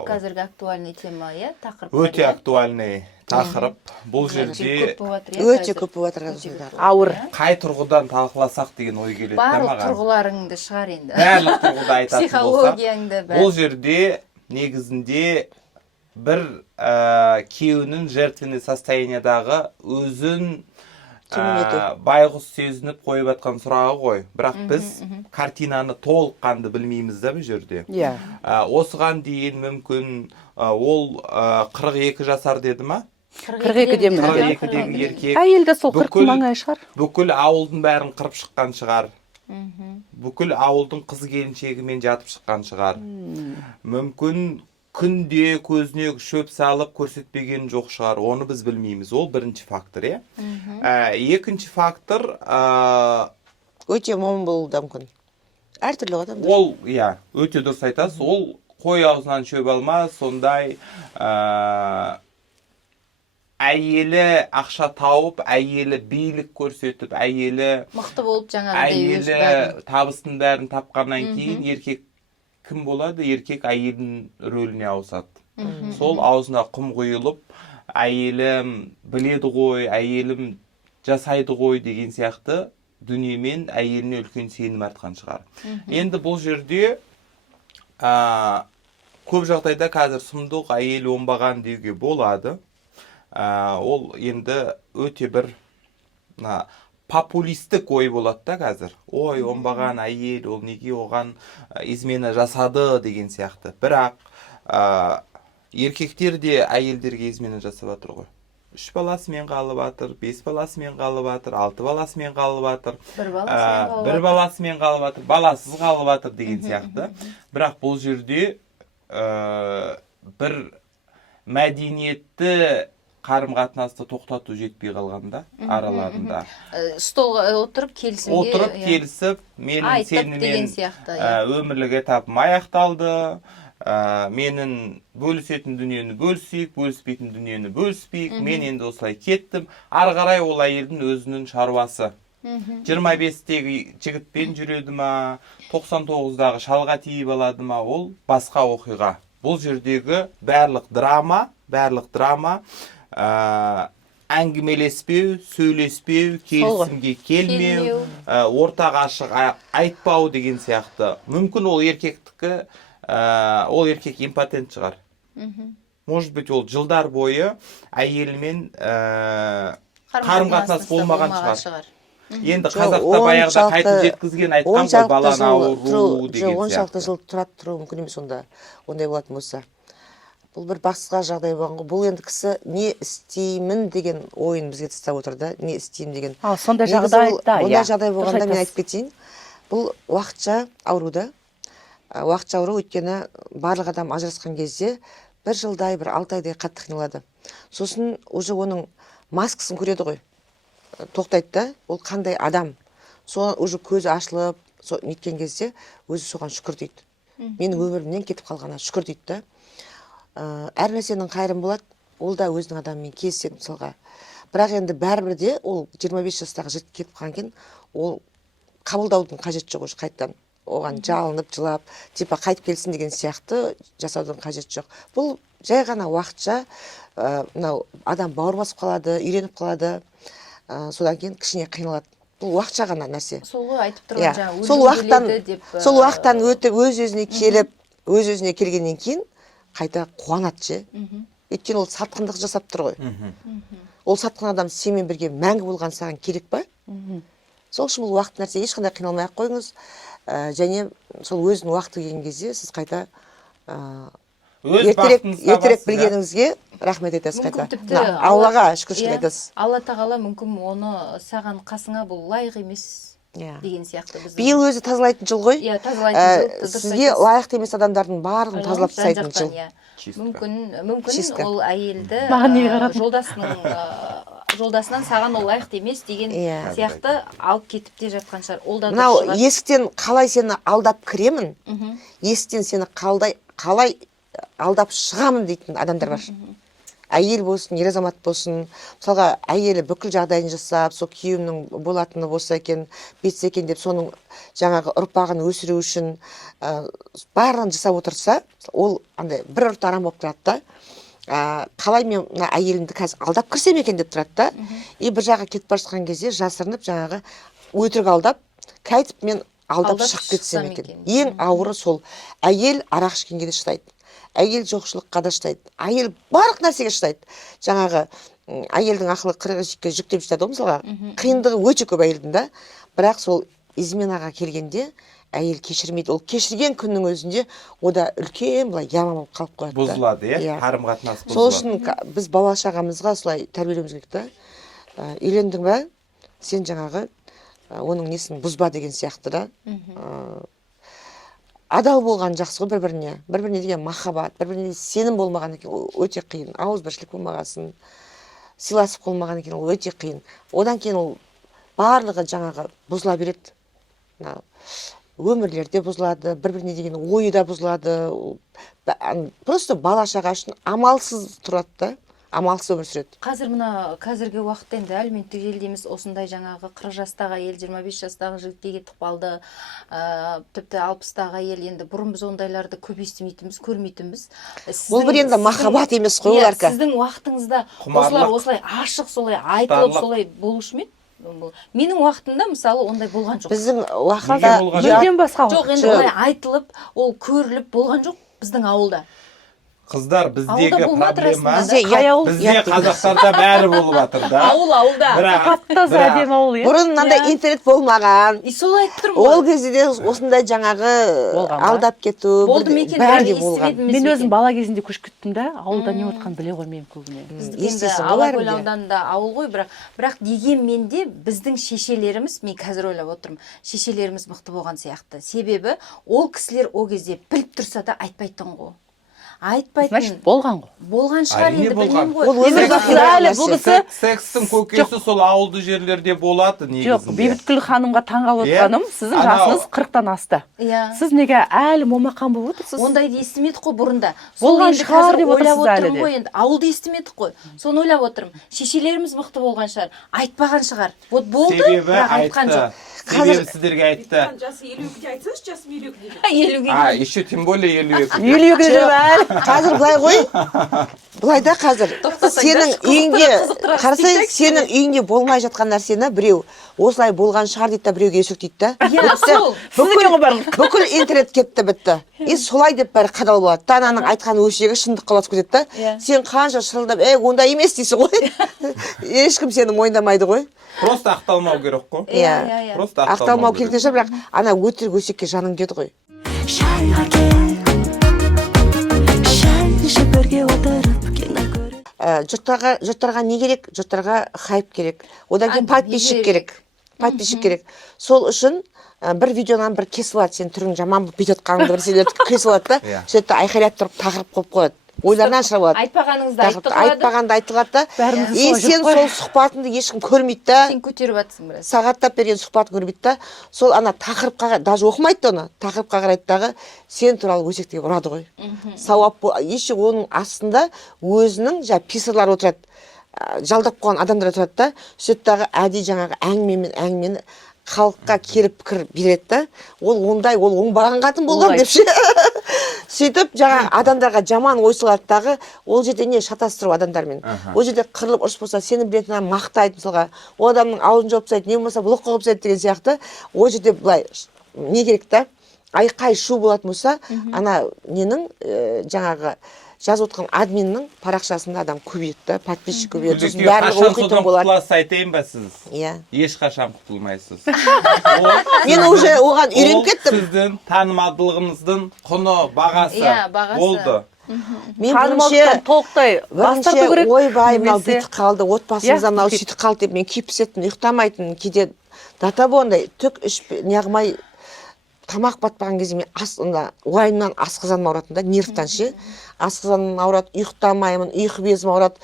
Қазіргі актуальный тема, иә? Өте актуальный тақырып. Бұл жерде өте көп болып жатыр. Ауыр. қай тұрғыдан талқыласақ деген ой келеді барлық маған. тұрғыларыңды шығар енді. Барлық тұрғыда айтатын болсақ. Психологияңды Бұл жерде негізінде бір күйеуінің жертвенный состояниядағы өзін байғұс сезініп қойып жатқан сұрағы ғой. Бірақ біз картинаны толыққанды білмейміз да бұл жерде. Осыған дейін мүмкін ол 42 жасар деді ма? 42-дегі еркек. Әйелді сол 40 маңай шығар. Бүкіл ауылдың бәрін қырып шыққан шығар. бүкіл ауылдың қыз келіншегімен жатып шыққан шығар. Мүмкін күнде көзіне шөп салып көрсетпеген жоқ шығар. Оны біз білмейміз. Ол бірінші фактор, екінші фактор өте момын болуы да мүмкін. Әртүрлі адамдар. ол, өте дұрыс айтасыз. Ол қой аузынан шөп алмас, сондай әйелі ақша тауып, әйелі билік көрсетіп, әйелі мықты болып жаңағыдай әйелі табыстың бәрін тапқаннан кейін еркек кім болады? Еркек әйелдің рөліне ауысады. Сол аузына құм құйылып, әйелім біледі ғой, әйелім жасайды ғой деген сияқты дүниемен әйеліне үлкен сенім артқан шығар. Енді бұл жерде көп жағдайда қазір сұмдық әйел оңбаған деуге болады. Ол енді өте бір популистік ой болады да қазір. Ой, оңбаған әйел, ол неге оған измена жасады деген сияқты. Бірақ еркектер де әйелдерге измена жасап жатыр ғой. 3 баласымен қалып жатыр, 5 баласымен қалып жатыр, 6 баласымен қалып жатыр, 1 баласымен қалып жатыр, баласыз қалып жатыр деген сияқты. Бірақ бұл жерде бір мәдениетті қарым-қатынасты тоқтату жетпей қалғанда араларында. Столға отырып келісіп, менің сенімен өмірлік этапым аяқталды, менің бөлісетін дүниені бөлісейік, бөліспейтін дүниені бөліспейік, мен енді осылай кеттім. Ары қарай ол әйелдің өзінің шаруасы. 25-тегі жігітпен жүреді ма, 99-дағы шалға тиіп алады ма, ол басқа оқиға. Бұл жердегі барлық драма әңгімелеспеу, сөйлеспеу, келісімге келмеу, ортаға ашық айтпау деген сияқты. Мүмкін ол еркектікі, ол еркек импотент шығар. Может быть, ол жылдар бойы әйелімен қарым-қатынас болмаған шығар. Енді қазақта баяғыда қайтып жеткізген айтқан ғой, баланы ауру деген сияқты. Оншалықты жыл тұру мүмкін емес онда. Ондай болатын болса. Бұл бір бақсыға жағдай болған ғой. Бұл енді кісі не істеймін деген ойын бізге тастап отыр да. Не істеймін деген. Сондай жағдайда, ондай жағдай болғанда мен айтып кетейін. Бұл уақытша ауру да. Уақытша ауру өйткені барлық адам ажырасқан кезде 1 жылдай, 6 айдай қатты қиналады. Сосын уже оның маскасын көреді ғой. Тоқтайды да, ол қандай адам. Соған уже көзі ашылып, неткен кезде өзі соған шүкір дейді. Менің өмірімнен кетіп қалғанына шүкір дейді да. Әр нәрсенің қайрым болады, ол да өзінің адамымен кездеседі мысалға. Бірақ енді бәрібір де ол 25 жастағы жігіт кетіп қалған кейін, ол қабылдаудың қажеті жоқ уже қайттан. Оған жалынып, жылап, типа қайтып келсін деген сияқты жасаудың қажеті жоқ. Бұл жай ғана уақытша адам бауыр басып қалады, үйреніп қалады. Содан кейін кішкене қиналады. Бұл уақытша ғана нәрсе. Сол ғой айтып тұрған жаңа сол уақыттан өтіп өз-өзіне келіп, өз-өзіне келгеннен кейін қайта қуанады же. Өйткені ол сатқындық жасап тұр ғой. Ол сатқын адам сенімен бірге мәңгі болған саған керек па? Сол үшін бұл уақыт нәрсе, ешқандай қиналмай ақ қойыңыз. Және сол өзінің уақыты келген кезде сіз қайта ертерек білгеніңізге рахмет айтасыз қайта. Аллаға шүкіршілік айтасыз. Алла тағала мүмкін оны саған қасыңа бұл лайық емес деген сияқты. Биыл өзі тазалайтын жыл ғой. Сізге лайықты емес адамдардың барлығын тазалап тастайтын жыл. Мүмкін ол әйелді жолдасынан саған ол лайықты емес деген сияқты алып кетіп те жатқан шығар. Ол да мынау есіктен қалай сені алдап кіремін, есіктен сені қалай алдап шығамын дейтін адамдар бар. Әйел болсын, ер азамат болсын, мысалға әйелі бүкіл жағдайын жасап, сол күйеуімнің болатыны болса екен, бетсе екен деп соның жаңағы ұрпағын өсіру үшін барлығын жасап отырса, ол андай бір ұрт арам болып тұрады да. Қалай мен әйелімді қазір алдап кірсем екен деп тұрады да. И бір жаққа кетіп бара жатқан кезде жасырынып жаңағы өтірік алдап, қайтып мен алдап шығып кетсем екен. Ең ауыры сол. Әйел арақ ішкенге де шыдайды. Әйел жоқшылыққа да шыдайды. Әйел барлық нәрсеге шыдайды. Жаңағы әйелдің ақылы 40-ға жүктеп жатады ғой мысалға. Қиындығы өте көп әйелдің да. Бірақ сол изменаға келгенде әйел кешірмейді. Ол кешірген күннің өзінде ода үлкен былай яма болып қалып қояды. Бұзылады, қарым-қатынас бұзылады. Сол үшін біз бала шағамызға солай тәрбиелеуіміз керек та. Үйлендің ба? Сен жаңағы оның несін бұзба деген сияқты да. Адал болған жақсы ғой бір-біріне деген махаббат, бір-біріне сенім болмаған екен ол өте қиын. Ауызбіршілік болмағасын, сыйласып болмаған екен ол өте қиын. Одан кейін ол барлығы жаңағы бұзыла береді. Өмірлерде бұзылады, бір-біріне деген ойы да бұзылады. Просто бала шаға үшін амалсыз тұрады да, амалсыз өмір сүреді. Қазір мына қазіргі уақытта енді әлеуметтік желдеміз осындай жаңағы 40 жастағы әйел 25 жастағы жігітке кетіп қалды, тіпті 60-тағы әйел, енді бұрын біз ондайларды көп естімейтінбіз, көрмейтінбіз. Ол бір енді махаббат емес қой оларка. Сіздің уақытыңызда осылай ашық, солай айтылып, солай болушы ма еді? Менің уақытымда мысалы ондай болған жоқ. Біздің уақытта мүлдем басқа жоқ, енді олай айтылып, ол көріліп болған жоқ біздің ауылда. Қыздар, біздегі проблема, бізде қазақтарда бәрі болып жатыр да. Ауылда. Таптаза әдемі ауыл, бұрын мынандай интернет болмаған. Солай айтып тұрмын ғой. Ол кезде де осындай жаңағы алдап кету, бәрі де болған. Мен өзім бала кезінде көшіп кеттім да, ауылда не отқанын біле қоймаймын көбіне. Естесің Алакөл ауданында ауыл ғой, бірақ дегенмен де біздің шешелеріміз, мен қазір ойлап отырмын, шешелеріміз мықты болған сияқты. Себебі ол кісілер ол кезде біліп тұрса да айтпайтын ғой. Значит, болған ғой. Болған шығар, енді білмеймін ғой. Ол өмір бақи секстің көкесі сол ауылды жерлерде болады негізінде. Жоқ, Бейбіткүл ханымға таңғалып отырғаным, сіздің жасыңыз 40-тан асты. Сіз неге әлі момақан болып отырсыз? Ондайды естімедік қой бұрында. Болған шығар деп отырсыз әлі де. Ауылды естімедік қой. Соны ойлап отырмын. Шешелеріміз мықты болған шығар. Айтпаған шығар. Вот болды, бірақ айтқан жоқ. Себебі сіздерге айтты. Жасы 52-де айтсаңыз, жасым 52-де. Еще тем более 52. 52-де жүріп қазір былай ғой. Былай да қазір. Сенің үйіңде, қарасай, сенің үйіңде болмай жатқан нәрсені біреу осылай болған шығар дейді да біреуге есік дейді да. Бүкіл интернет кетті, бітті. И солай деп бәрі қадал болады. Ананың айтқан өшегі шындық қалады кетеді да. Сен қанша шырылдап, ондай емес дейсің ғой. Ешкім сені мойындамайды ғой. Просто ақталмау керек қой. Иә. Ақталмау керек те шығар, бірақ ана өтірік өсекке жаның деді ғой. Шайға кел, шай ішіп бірге отырып кино көріп. Жұрттарға не керек? Жұрттарға хайп керек. Одан кейін подписчик керек. Подписчик керек. Сол үшін бір видеонан бір кесіп алады, сен түрің жаман болып бүйтіп отқаныңды бір себепті кесіп алады да, сөйтті айқайлап тұрып тақырып қойып қояды. Ойларынан шығарып алады. Айтпағаныңызды айтып қояды. Айтпағанды айтылады да. И сен сол сұхбатыңды ешкім көрмейді да. Сен көтеріп жатсың біраз. Сағаттап берген сұхбатын көрмейді да. Сол ана тақырыпқа даже оқымайды оны. Тақырыпқа қарайды дағы сен туралы өсектегі ұрады ғой. Сауап еші оның астында өзінің писарлар отырады. Жалдап қойған адамдар отырады да. Сөйттағы әдей жаңағы әңгімені халыққа келіп пікір береді да. Ол оңбаған қатын болған деп ше. Сөйтіп жаңа адамдарға жаман ой салады дағы, ол жерде не шатастыру адамдармен. Ол жерде қырылып ұрыс болса, сені білетінен мақтайды мысалға. Ол адамның аузын жауып тастайды, не болмаса блок қойып тастайды деген сияқты. Ол жерде былай не керек та? Айқай шу болатын болса, ана ненің жаңағы жазып отқан админнің парақшасында адам көбейеді да, подписчик көбейеді. Қашан содан құтыласыз айтайын ба сіз? Иә. Ешқашан құтылмайсыз. Мен уже оған үйреніп кеттім. Сіздің танымалдылығыңыздың құны, бағасы болды. Мен бірінші ойбай мынау бүйтіп қалды, отбасымызда мынау сөйтіп қалды деп мен күйіп пісетін, ұйықтамайтын, кейде дата болғандай түк неғымай тамақ батпаған кезде мен уайымнан асқазаным ауыратын да, нервтан ше. Асқазаным ауырады, ұйықтамаймын, ұйқы безім ауырады,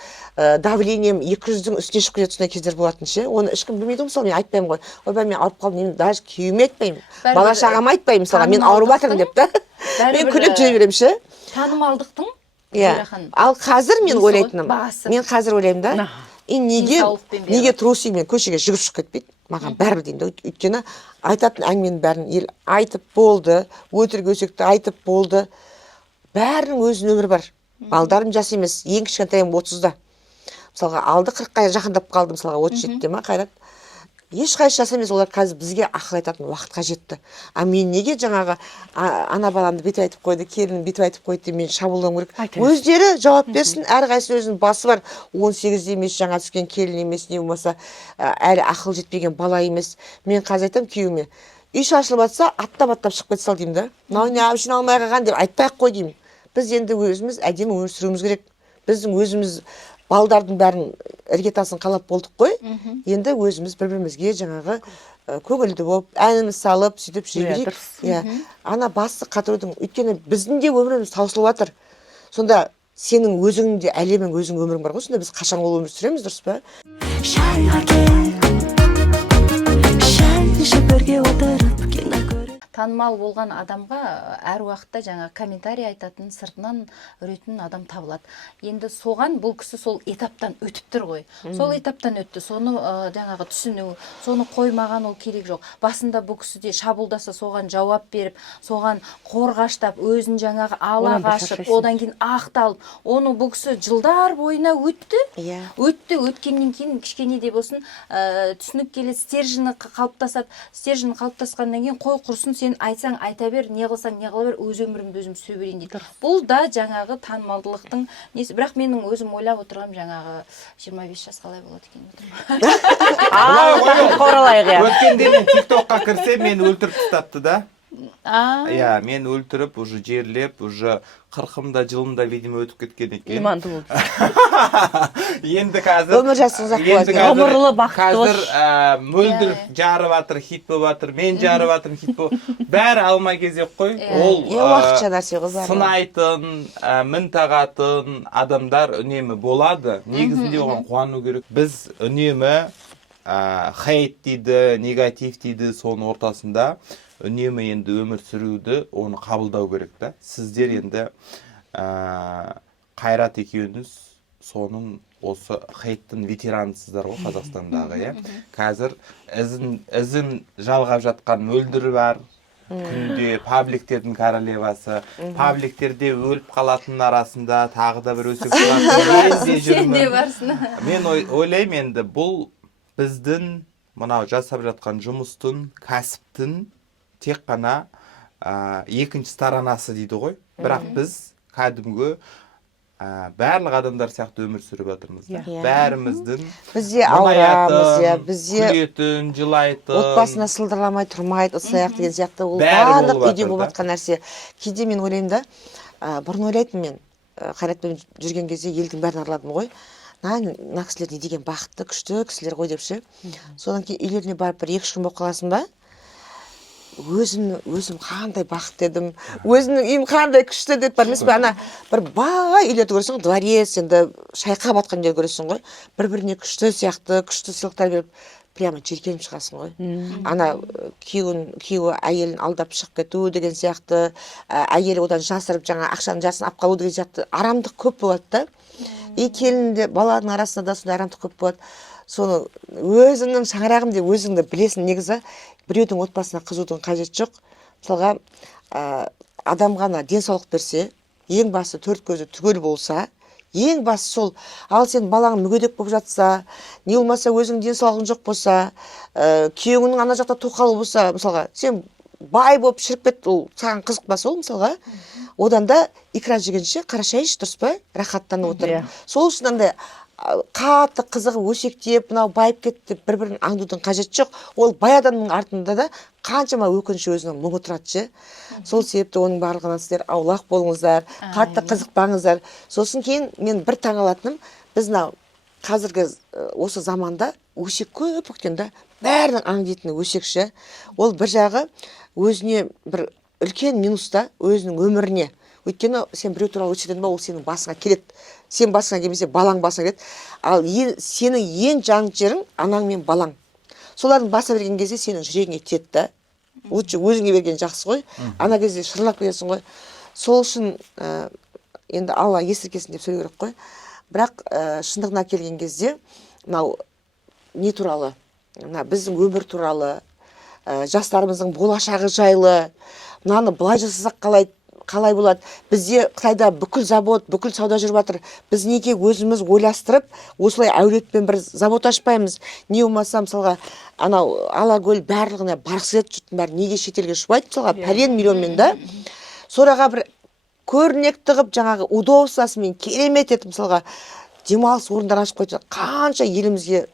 давлением 200-дің үстіне шығып кетеді, сондай кездер болатын ше. Оны ешкім білмейді мысалы, мен айтпаймын ғой. Ойбай мен ауырып қалдым, мен даже күйеуіме айтпаймын. Бала шағама айтпаймын мысалға, мен ауырып жатырмын деп та. Мен күліп жүре беремін ше. Танымалдықтың Ал қазір мен ойлайтыным, мен қазір ойлаймын да, неге трусый мен көшеге жүгіріп шығып кетпейді? Маған бәрібір деймін да, өйткені айтатын әңгіменің бәрін ел айтып болды, өтірік өсекті айтып болды. Бәрінің өзінің өмірі бар. Балдарым жас емес, ең кішкентайым 30-да. Мысалға алды 40-қа жақындап қалды, мысалға 37-де ма Қайрат. Ешқайсы жас емес, олар қазір бізге ақыл айтатын уақытқа жетті. Мен неге жаңағы ана баламды бүйтіп айтып қойды, келінім бүйтіп айтып қойды деп мен шабуылдауым керек. Өздері жауап берсін, әрқайсысы өзінің басы бар. 18-де емес, жаңа түскен келін емес, не болмаса әлі ақыл жетпеген бала емес. Мен қазір айтамын күйеуіме, үй шашылып жатса, аттап шығып кете сал деймін да. Мынау не әбішін алмай қалған деп айтпай ақ қой деймін. Біз енді өзіміз әдемі өмір сүруіміз керек. Біздің өзіміз балдардың бәрін іргетасын қалап болдық қой. Енді өзіміз бір-бірімізге жаңағы көңілді болып, әніміз салып, сөйтіп жүре берейік. Иә, ана басты қатырудың, өйткені біздің де өміріміз таусылып жатыр. Сонда сенің өзің де әлемің, өзің өмірің бар ғой. Сонда біз қашан ол өмір сүреміз, дұрыс па? шайға кел шай ішіп бірге отырып кино көріп танымал болған адамға әр уақытта жаңа комментарий айтатын, сыртынан үретін адам табылады. Енді соған бұл кісі сол этаптан өтіп тұр ғой. Сол этаптан өтті. Соны жаңағы түсіну, соны қоймаған ол керек жоқ. Басында бұл кісі де шабуылдаса соған жауап беріп, соған қорғаштап, өзін жаңағы ала қашып, одан кейін ақталып, оны бұл кісі жылдар бойына өтті. Өткеннен кейін кішкене де болсын түсініп келеді, стержені қалыптасады. Стержені қалыптасқаннан кейін қой құрсын, сен айтсаң айта бер, не қылсаң не қыла бер, өз өмірімді өзім сүре берейін дейді. Бұл да жаңағы танымалдылықтың несі. Бірақ менің өзім ойлап отырғаным жаңағы 25 жас қалай болады екен. Қоралайық. Өткенде мен TikTokқа кірсем, мені өлтіріп тастапты да. Иә, мен өлтіріп, уже жерлеп, уже 40-да жылында видимо өтіп кеткен екен. Иманды болды. Енді қазір өмір жасыңыз ақ болады. Ғұмырлы бақытты қазір мөлдір жарып жатыр, хит болып жатыр, мен жарып жатырмын, хит болып. Бәрі алма кезек қой. Ол уақытша нәрсе ғой. сынайтын, мін тағатын адамдар үнемі болады. Негізінде оған қуану керек. Біз үнемі хейт дейді, негатив дейді, соның ортасында үнемі енді өмір сүруді, оны қабылдау керек та. Сіздер енді Қайрат екеуіңіз соның осы хейттің ветеранысыздар ғой Қазақстандағы, иә. Қазір ізін жалғап жатқан мөлдір бар. Күнде пабликтердің королевасы, пабликтерде өліп қалатын арасында тағы да бір өсіп тұратын мен ойлаймын, енді бұл біздің мынау жасап жатқан жұмыстың, кәсіптің тек қана екінші сторонасы дейді ғой. Бірақ біз кәдімгі барлық адамдар сияқты өмір сүріп жатырмыз. Бәріміздің бізде ауырамыз, бізде күлетін, жылайтын, отбасына сылдырламай тұрмайды, ұсаяқ деген сияқты ол барлық үйде болып жатқан нәрсе. Кейде мен ойлаймын да, бұрын ойлайтын мен Қайратпен жүрген кезде елдің бәрін араладым ғой. Мына кісілер не деген бақытты, күшті кісілер ғой депші. Содан кейін үйлеріне барып бір 2-3 күн болып қаласың ба? Өзім қандай бақытты едім, өзімнің үйім қандай күшті деп бар емес пе? Ана бір бай үйлерді көресің ғой, дворец, енді шайқа батқан үйлер көресің ғой, бір-біріне күшті сияқты, күшті сыйлықтар беріп, прямо жеркеніп шығасың ғой. Ана күйеуі әйелін алдап шығып кету деген сияқты, әйелі одан жасырып жаңа ақшаның жасын алып қалу деген сияқты арамдық көп болады да. Келінде баланың арасында да сондай арамдық көп болады. Соны өзіңнің шаңырағым деп өзіңді білесің. Негізі біреудің отбасына қызудың қажет жоқ. Мысалға адамға денсаулық берсе, ең басы 4 көзі түгел болса, ең басы сол. Ал сен балаң мүгедек болып жатса, не болмаса өзің денсаулығың жоқ болса, күйеуіңнің ана жақта тоқалы болса, мысалға сен бай болып шіріп кет, ол саған қызықпаса ол мысалға, одан да икра жегенше қара шай іш, дұрыс па? Рахаттанып отыр. Сол үшін андай қатты қызығы өсектеп, мынау байып кетті, бір-бірін аңдудың қажет жоқ. Ол бай адамның артында да қаншама өкініші өзінің мұңы тұрады. Сол себепті оның барлығынан сіздер аулақ болыңыздар, қатты қызықпаңыздар. Сосын кейін мен бір таңалатыным, біз қазіргі осы заманда өсек көп өткенде бәрінің аңдитыны өсекші. Ол бір жағы өзіне бір үлкен минуста, өзінің өміріне. Өйткені сен біреу туралы өтседен ба, ол сенің басыңа келеді. Сен басыңа келмесе, балаң басыңа келеді. Ал сенің ең жан жерің анаң мен балаң. Солардың баса берген кезде сенің жүрегіңе тиеді да. Лучше өзіңе берген жақсы ғой. Ана кезде шырлап кетесің ғой. Сол үшін енді Алла естіркесін деп сөйлеу керек қой. Бірақ шындығына келген кезде мынау не туралы? Біздің өмір туралы, жастарымыздың болашағы жайлы, мынаны былай жасасақ қалай болады? Бізде Қытайда бүкіл завод, бүкіл сауда жүріп жатыр. Біз неге өзіміз ойластырып, осылай әулетпен бір завод ашпаймыз? Не болмаса, мысалға, анау Алакөл барлығына барғысы келеді, жұрттың бәрі неге шетелге шуайды, мысалға, пәлен миллионмен да. Сораға бір көрнекті қып, жаңағы удовольствиесімен керемет етіп, мысалға, демалыс орындар ашып қойды. Қанша елімізге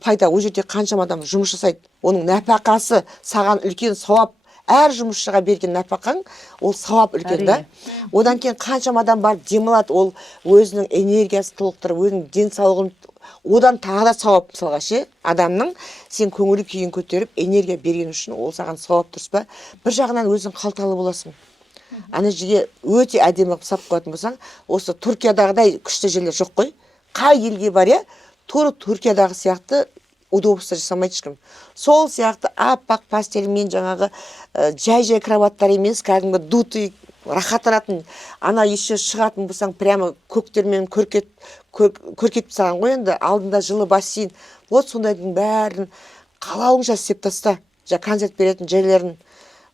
пайда, ол жерде қаншама адам жұмыс жасайды. Оның нәпақасы саған үлкен сауап, әр жұмысшыға берген нәпақаң ол сауап үлкен да. Одан кейін қаншама адам барып демалады, ол өзінің энергиясын толықтырып, өзінің денсаулығын, одан тағы да сауап мысалға ше, адамның сен көңіл күйін көтеріп энергия берген үшін ол саған сауап, дұрыс па? Бір жағынан өзің қалталы боласың. Ана жерге өте әдемі қылып салып қоятын болсаң, осы Түркиядағыдай күшті жерлер жоқ қой. Қай елге бар я, тура Түркиядағы сияқты удобство жасамайды ешкім. Сол сияқты аппақ пастельмен жаңағы жай-жай кроваттар емес, кәдімгі дутый, рахаттанатын, ана еще шығатын болсаң, прямо көктермен көркетіп саған ғой енді, алдында жылы бассейн. Вот сондайдың бәрін қалауыңша істеп таста, концерт беретін жерлерін.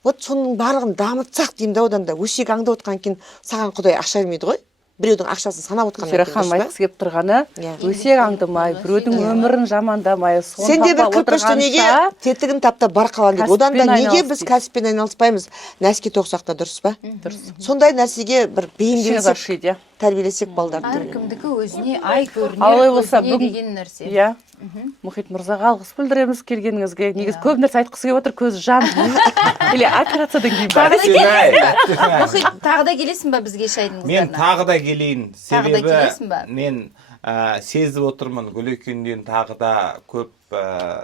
Вот соның барлығын дамытсақ деймін да, одан да өсек аңдап отқан кейін саған Құдай ақша бермейді ғой. Біреудің ақшасын санап отқан. Ханым айтқысы келіп тұрғаны, өсек аңдамай, біреудің өмірін жамандамай, сенде бір кірпіш дүниеге тетігін таптап бар қалан дейді. Одан да неге біз кәсіппен айналыспаймыз? Нәске тоқсақ та, дұрыс па? Дұрыс. Сондай нәрсеге бір бейімделсек, тәрбиелесек балдарды. Әркімдікі өзіне ай Алай болса, көрінер деген нәрсе. Иә. Мұхит мырзаға алғыс білдіреміз келгеніңізге. Негіз көп нәрсе айтқысы келіп отыр, көзі жан. Или операциядан кейін бар. Мұхит, тағы да келесің ба бізге шайдың қыздарына? Мен тағы да келейін. Тағы да келесің ба? Мен сезіп отырмын, Гүлекенден тағы да көп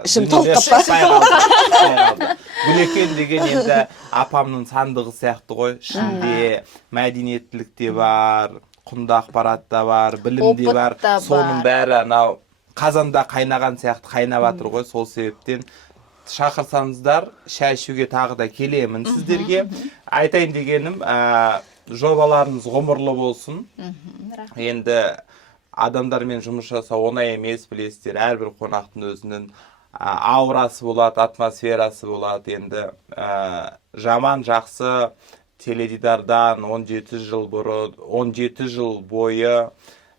ішім толып қаппа. Гүлекен деген енді апамның сандығы сияқты ғой. Ішінде мәдениеттілік те бар, құнды ақпарат та бар, білім де бар. Соның бәрі анау қазанда қайнаған сияқты қайнап жатыр ғой. Сол себептен шақырсаңыздар, шай ішуге тағы да келемін сіздерге. Айтайын дегенім, жобаларыңыз ғұмырлы болсын. Енді адамдармен жұмыс жасау оңай емес, білесіздер. Әрбір қонақтың өзінің аурасы болады, атмосферасы болады. Енді жаман жақсы теледидардан 17 жыл бойы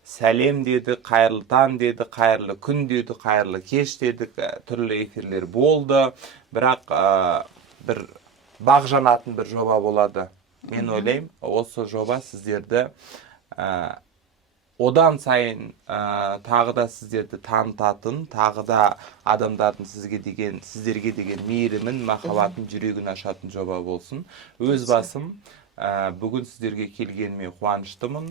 сәлем деді, қайырлы таң деді, қайырлы күн деді, қайырлы кеш дедік, түрлі эфирлер болды. Бірақ бір бағжанатын бір жоба болады. Мен ойлаймын, осы жоба сіздерді одан сайын тағы да сіздерді танытатын, тағы да адамдардың сіздерге деген мейірімін, махаббатын, жүрегін ашатын жоба болсын. Өз басым бүгін сіздерге келгеніме қуаныштымын.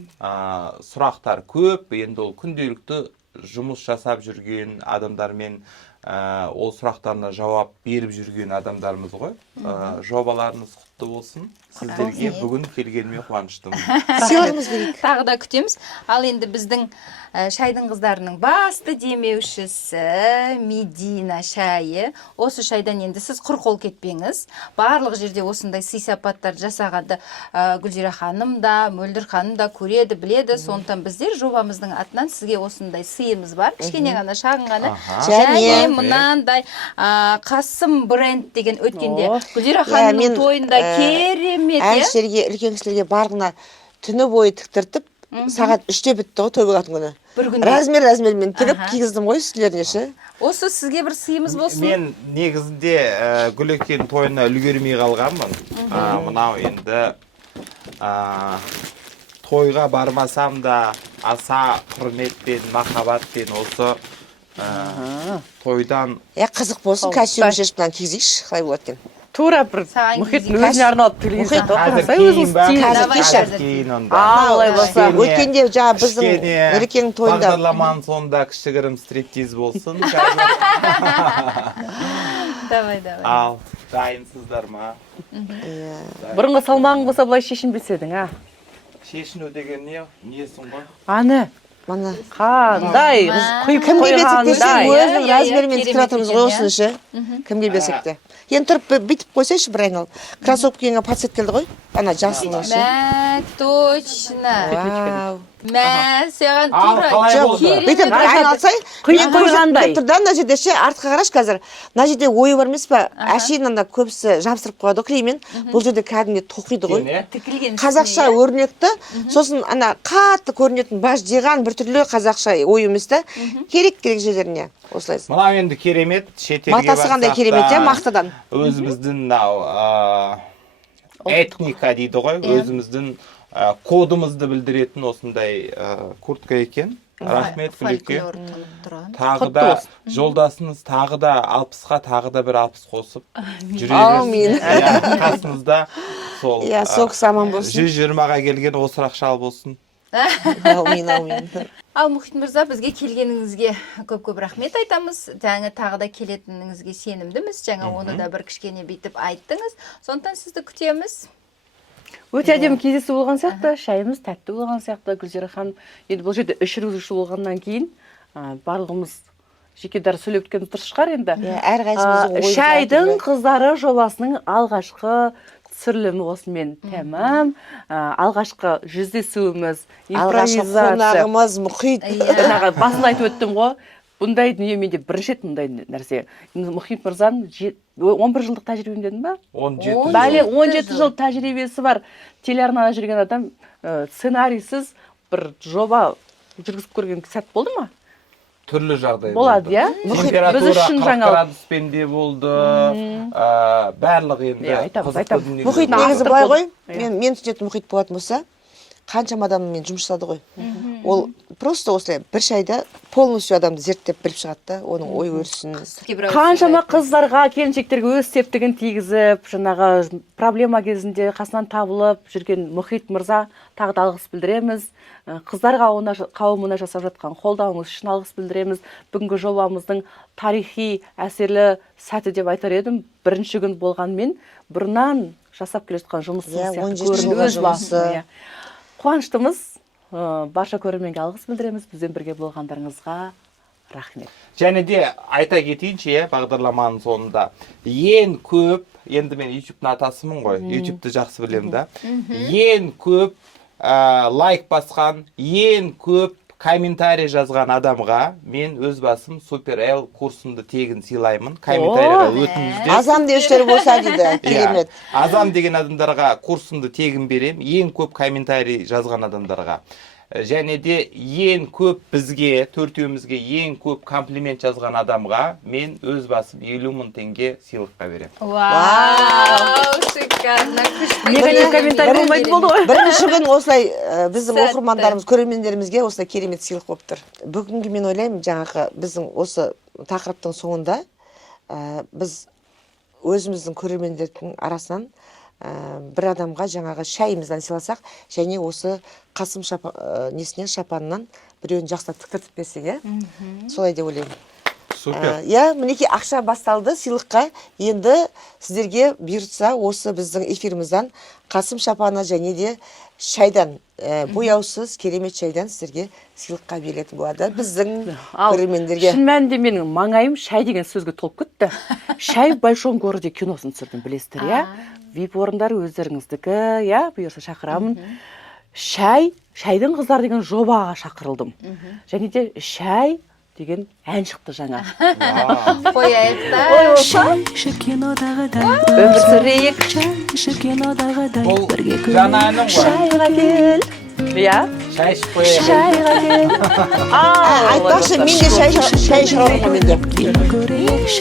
Сұрақтар көп, енді ол күнделікті жұмыс жасап жүрген адамдармен ол сұрақтарына жауап беріп жүрген адамдарымыз ғой. Жобаларыңыз құтты болсын. Сіздерге бүгін келгеніме қуаныштымын. Сыйлығымыз керек. Тағы да күтеміз. Ал енді біздің шайдың қыздарының басты демеушісі Медина шайы. Осы шайдан енді сіз құр қол кетпеңіз. Барлық жерде осындай сый-сапаттар жасағанды Гүлзира ханым да, Мөлдір ханым да көреді, біледі. Сондықтан біздер жобамыздың атынан сізге осындай сыйымыз бар. Кішкене ғана, шағын ғана. Және мынандай Қасым бренд деген өткенде Гүлзира ханымның тойында керемет. Әншілерге, үлкен кісілерге барғына түні бойы тіктіртіп, сағат 3-те бітті ғой той болатын күні. Размермен тігіп кигіздім ғой үстілеріне ше. Осы сізге бір сыйымыз болсын. Мен негізінде Гүлекен тойына үлгермей қалғанмын. Мынау енді тойға бармасам да аса құрметпен, махаббатпен осы тойдан қызық болсын, костюм шешіп кигізейші, қалай болады екен. Тура бір Мұхиттың өзіне арналып телевизор тоқырсай өзіңіз кейін олай болса. Өткенде жаңа біздің Нұрекеңнің тойында бағдарламаның соңында кішігірім стриптиз болсын. Давай. Ал, дайынсыздар ма? Бұрынғы салмағың болса бұлай шешінбеседің, Шешіну деген несің ғой? Аны Мана қандай кімге берсек те өзінің размерімен тіктір жатырмыз ғой осыны ше. Кімге берсек те. Енді тұрып бүйтіп қойсайшы бір айналып. Кроссовкаңа подсет келді ғой. Ана жасылы ше. Мә, точно. Вау. Мә, саған Бүйтіп айналсай, құйын қойғандай. Тұрда мына жерде ше, артқа қараш қазір. Мына жерде ойы бар емес па? Әшейін анда көбісі жабыстырып қояды клеймен. Бұл жерде кәдімгі тоқиды ғой. Қазақша өрнекті, сосын ана қатты көрінетін баж жиған бір түрлі қазақша ой емес та. Керек жерлеріне осылайсың. Мынау енді керемет, шетелге матасы қандай керемет мақтадан. Өзіміздің этника дейді ғой, өзіміздің кодымызды білдіретін осындай куртка екен. Рахмет Гүлеке. Фольклор тынып тұрған. Тағы Құтты да болсын. жолдасыңыз тағы да 60-қа тағы да бір 60 қосып жүре Аумин. берсін. Иә, қасыңызда сол Иә, сол кісі аман болсын. 120-ға келген осырақ шал болсын. Аумин, аумин. Ал Мұхит мырза, бізге келгеніңізге көп-көп рахмет айтамыз. Жаңа тағы да келетініңізге сенімдіміз. Жаңа оны да бір кішкене бүйтіп айттыңыз. Сондықтан сізді күтеміз. Өте әдемі кездесу болған сияқты, шайымыз тәтті болған сияқты. Гүлзира ханым, енді бұл жерде 3 жүргізуші болғаннан кейін барлығымыз жеке дара сөйлеп өткеніміз дұрыс шығар енді. Иә, әрқайсымыздың ойы Шайдың қыздары жобасының алғашқы түсірілімі осымен тәмам. Алғашқы жүздесуіміз, алғашқы импровизация. қонағымыз Мұхит. Жаңағы басында айтып өттім ғой. Бұндай дүние менде бірінші рет мұндай нәрсе. Мұхит мырзаның 11 жылдық тәжірибем дедім ба? 17 Бәле жыл. 17 жыл тәжірибесі бар. Телеарнада жүрген адам сценарийсіз бір жоба жүргізіп көрген сәт болды ма? Түрлі жағдай Болады, иә? Температура Біз үшін 40 жаңалық. градуспен де болды. Барлық енді Иә, айтамыз, қызықты айтамыз. дүниелер. Мұхит Нақты негізі былай ғой, болды. мен түсінетін Мұхит болатын болса, қаншама адаммен жұмыс жасады ғой. Ол просто осылай бір шайда полностью адамды зерттеп біліп шығады да, оның ой өрісін. Қаншама қыздарға, келіншектерге өз септігін тигізіп, жаңағы проблема кезінде қасынан табылып жүрген Мұхит мырза тағы да алғыс білдіреміз. Қыздар қауымына жасап жатқан қолдауыңыз үшін алғыс білдіреміз. Бүгінгі жобамыздың тарихи әсерлі сәті деп айтар едім. Бірінші күн болғанмен бұрыннан жасап келе жатқан жұмысымыз Иә, сияқты 17 көрінді жылғы өз жұмысы. басым, иә. Қуаныштымыз. Барша көрерменге алғыс білдіреміз. Бізбен бірге болғандарыңызға рахмет. Және де айта кетейінші, бағдарламаның соңында ең көп, енді мен YouTube-ның атасымын ғой, YouTube-ті жақсы білемін да. Ең көп лайк басқан, ең көп комментарий жазған адамға мен өз басым Супер L курсымды тегін сыйлаймын. Комментарийға өтіңіздер. Азам деушілер болса дейді, Иә, керемет. Азам деген адамдарға курсымды тегін берем, ең көп комментарий жазған адамдарға. Және де ең көп бізге, төртеумізге ең көп комплимент жазған адамға мен өз басым 50 000 теңге сыйлыққа берем. Вау, шикарно. Негатив комментарий болмайтын болды ғой. Бірінші күн осылай біздің Сәтті. оқырмандарымыз, көрермендерімізге осылай керемет сыйлық болып тұр. Бүгінгі мен ойлаймын, жаңағы біздің осы тақырыптың соңында біз өзіміздің көрермендердің арасынан бір адамға жаңағы шайымыздан сыйласақ, және осы Қасым несінен шапанынан біреуін жақсылап тіктіртіп берсек, иә? Солай деп ойлаймын. Супер. Иә, мінекей ақша басталды сыйлыққа. Енді сіздерге бұйыртса осы біздің эфирімізден Қасым шапаны және де шайдан, бояусыз керемет шайдан сіздерге сыйлыққа берілетін болады. Біздің көрермендерге. Шын мәнінде менің маңайым шай деген сөзге толып кетті. Шай в большом городе киносын түсірдім, білесіздер, иә? VIP орындар өздеріңіздікі, иә, бұйырса шақырамын. Шайдың қыздар деген жобаға шақырылдым. Және де шай деген ән шықты жаңа. Қояйық та. Шай іші кинодағыдай Өмір сүрейік. Шай іші кинодағыдай Бұл бірге жаңа әнің ғой. Шайға кел. Иә? Шай ішіп қояйық. Шайға кел. Айтпақшы, мен де шай шығармын мен де.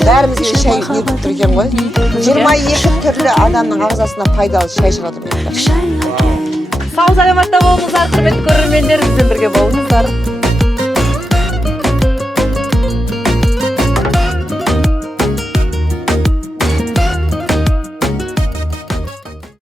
Бәрімізге шай нетіп тұр екен ғой. 22 түрлі адамның ағзасына пайдалы шай шығарады мен. Шайға кел Сау саламатта болыңыздар, құрметті көрермендер, бізбен бірге болыңыздар.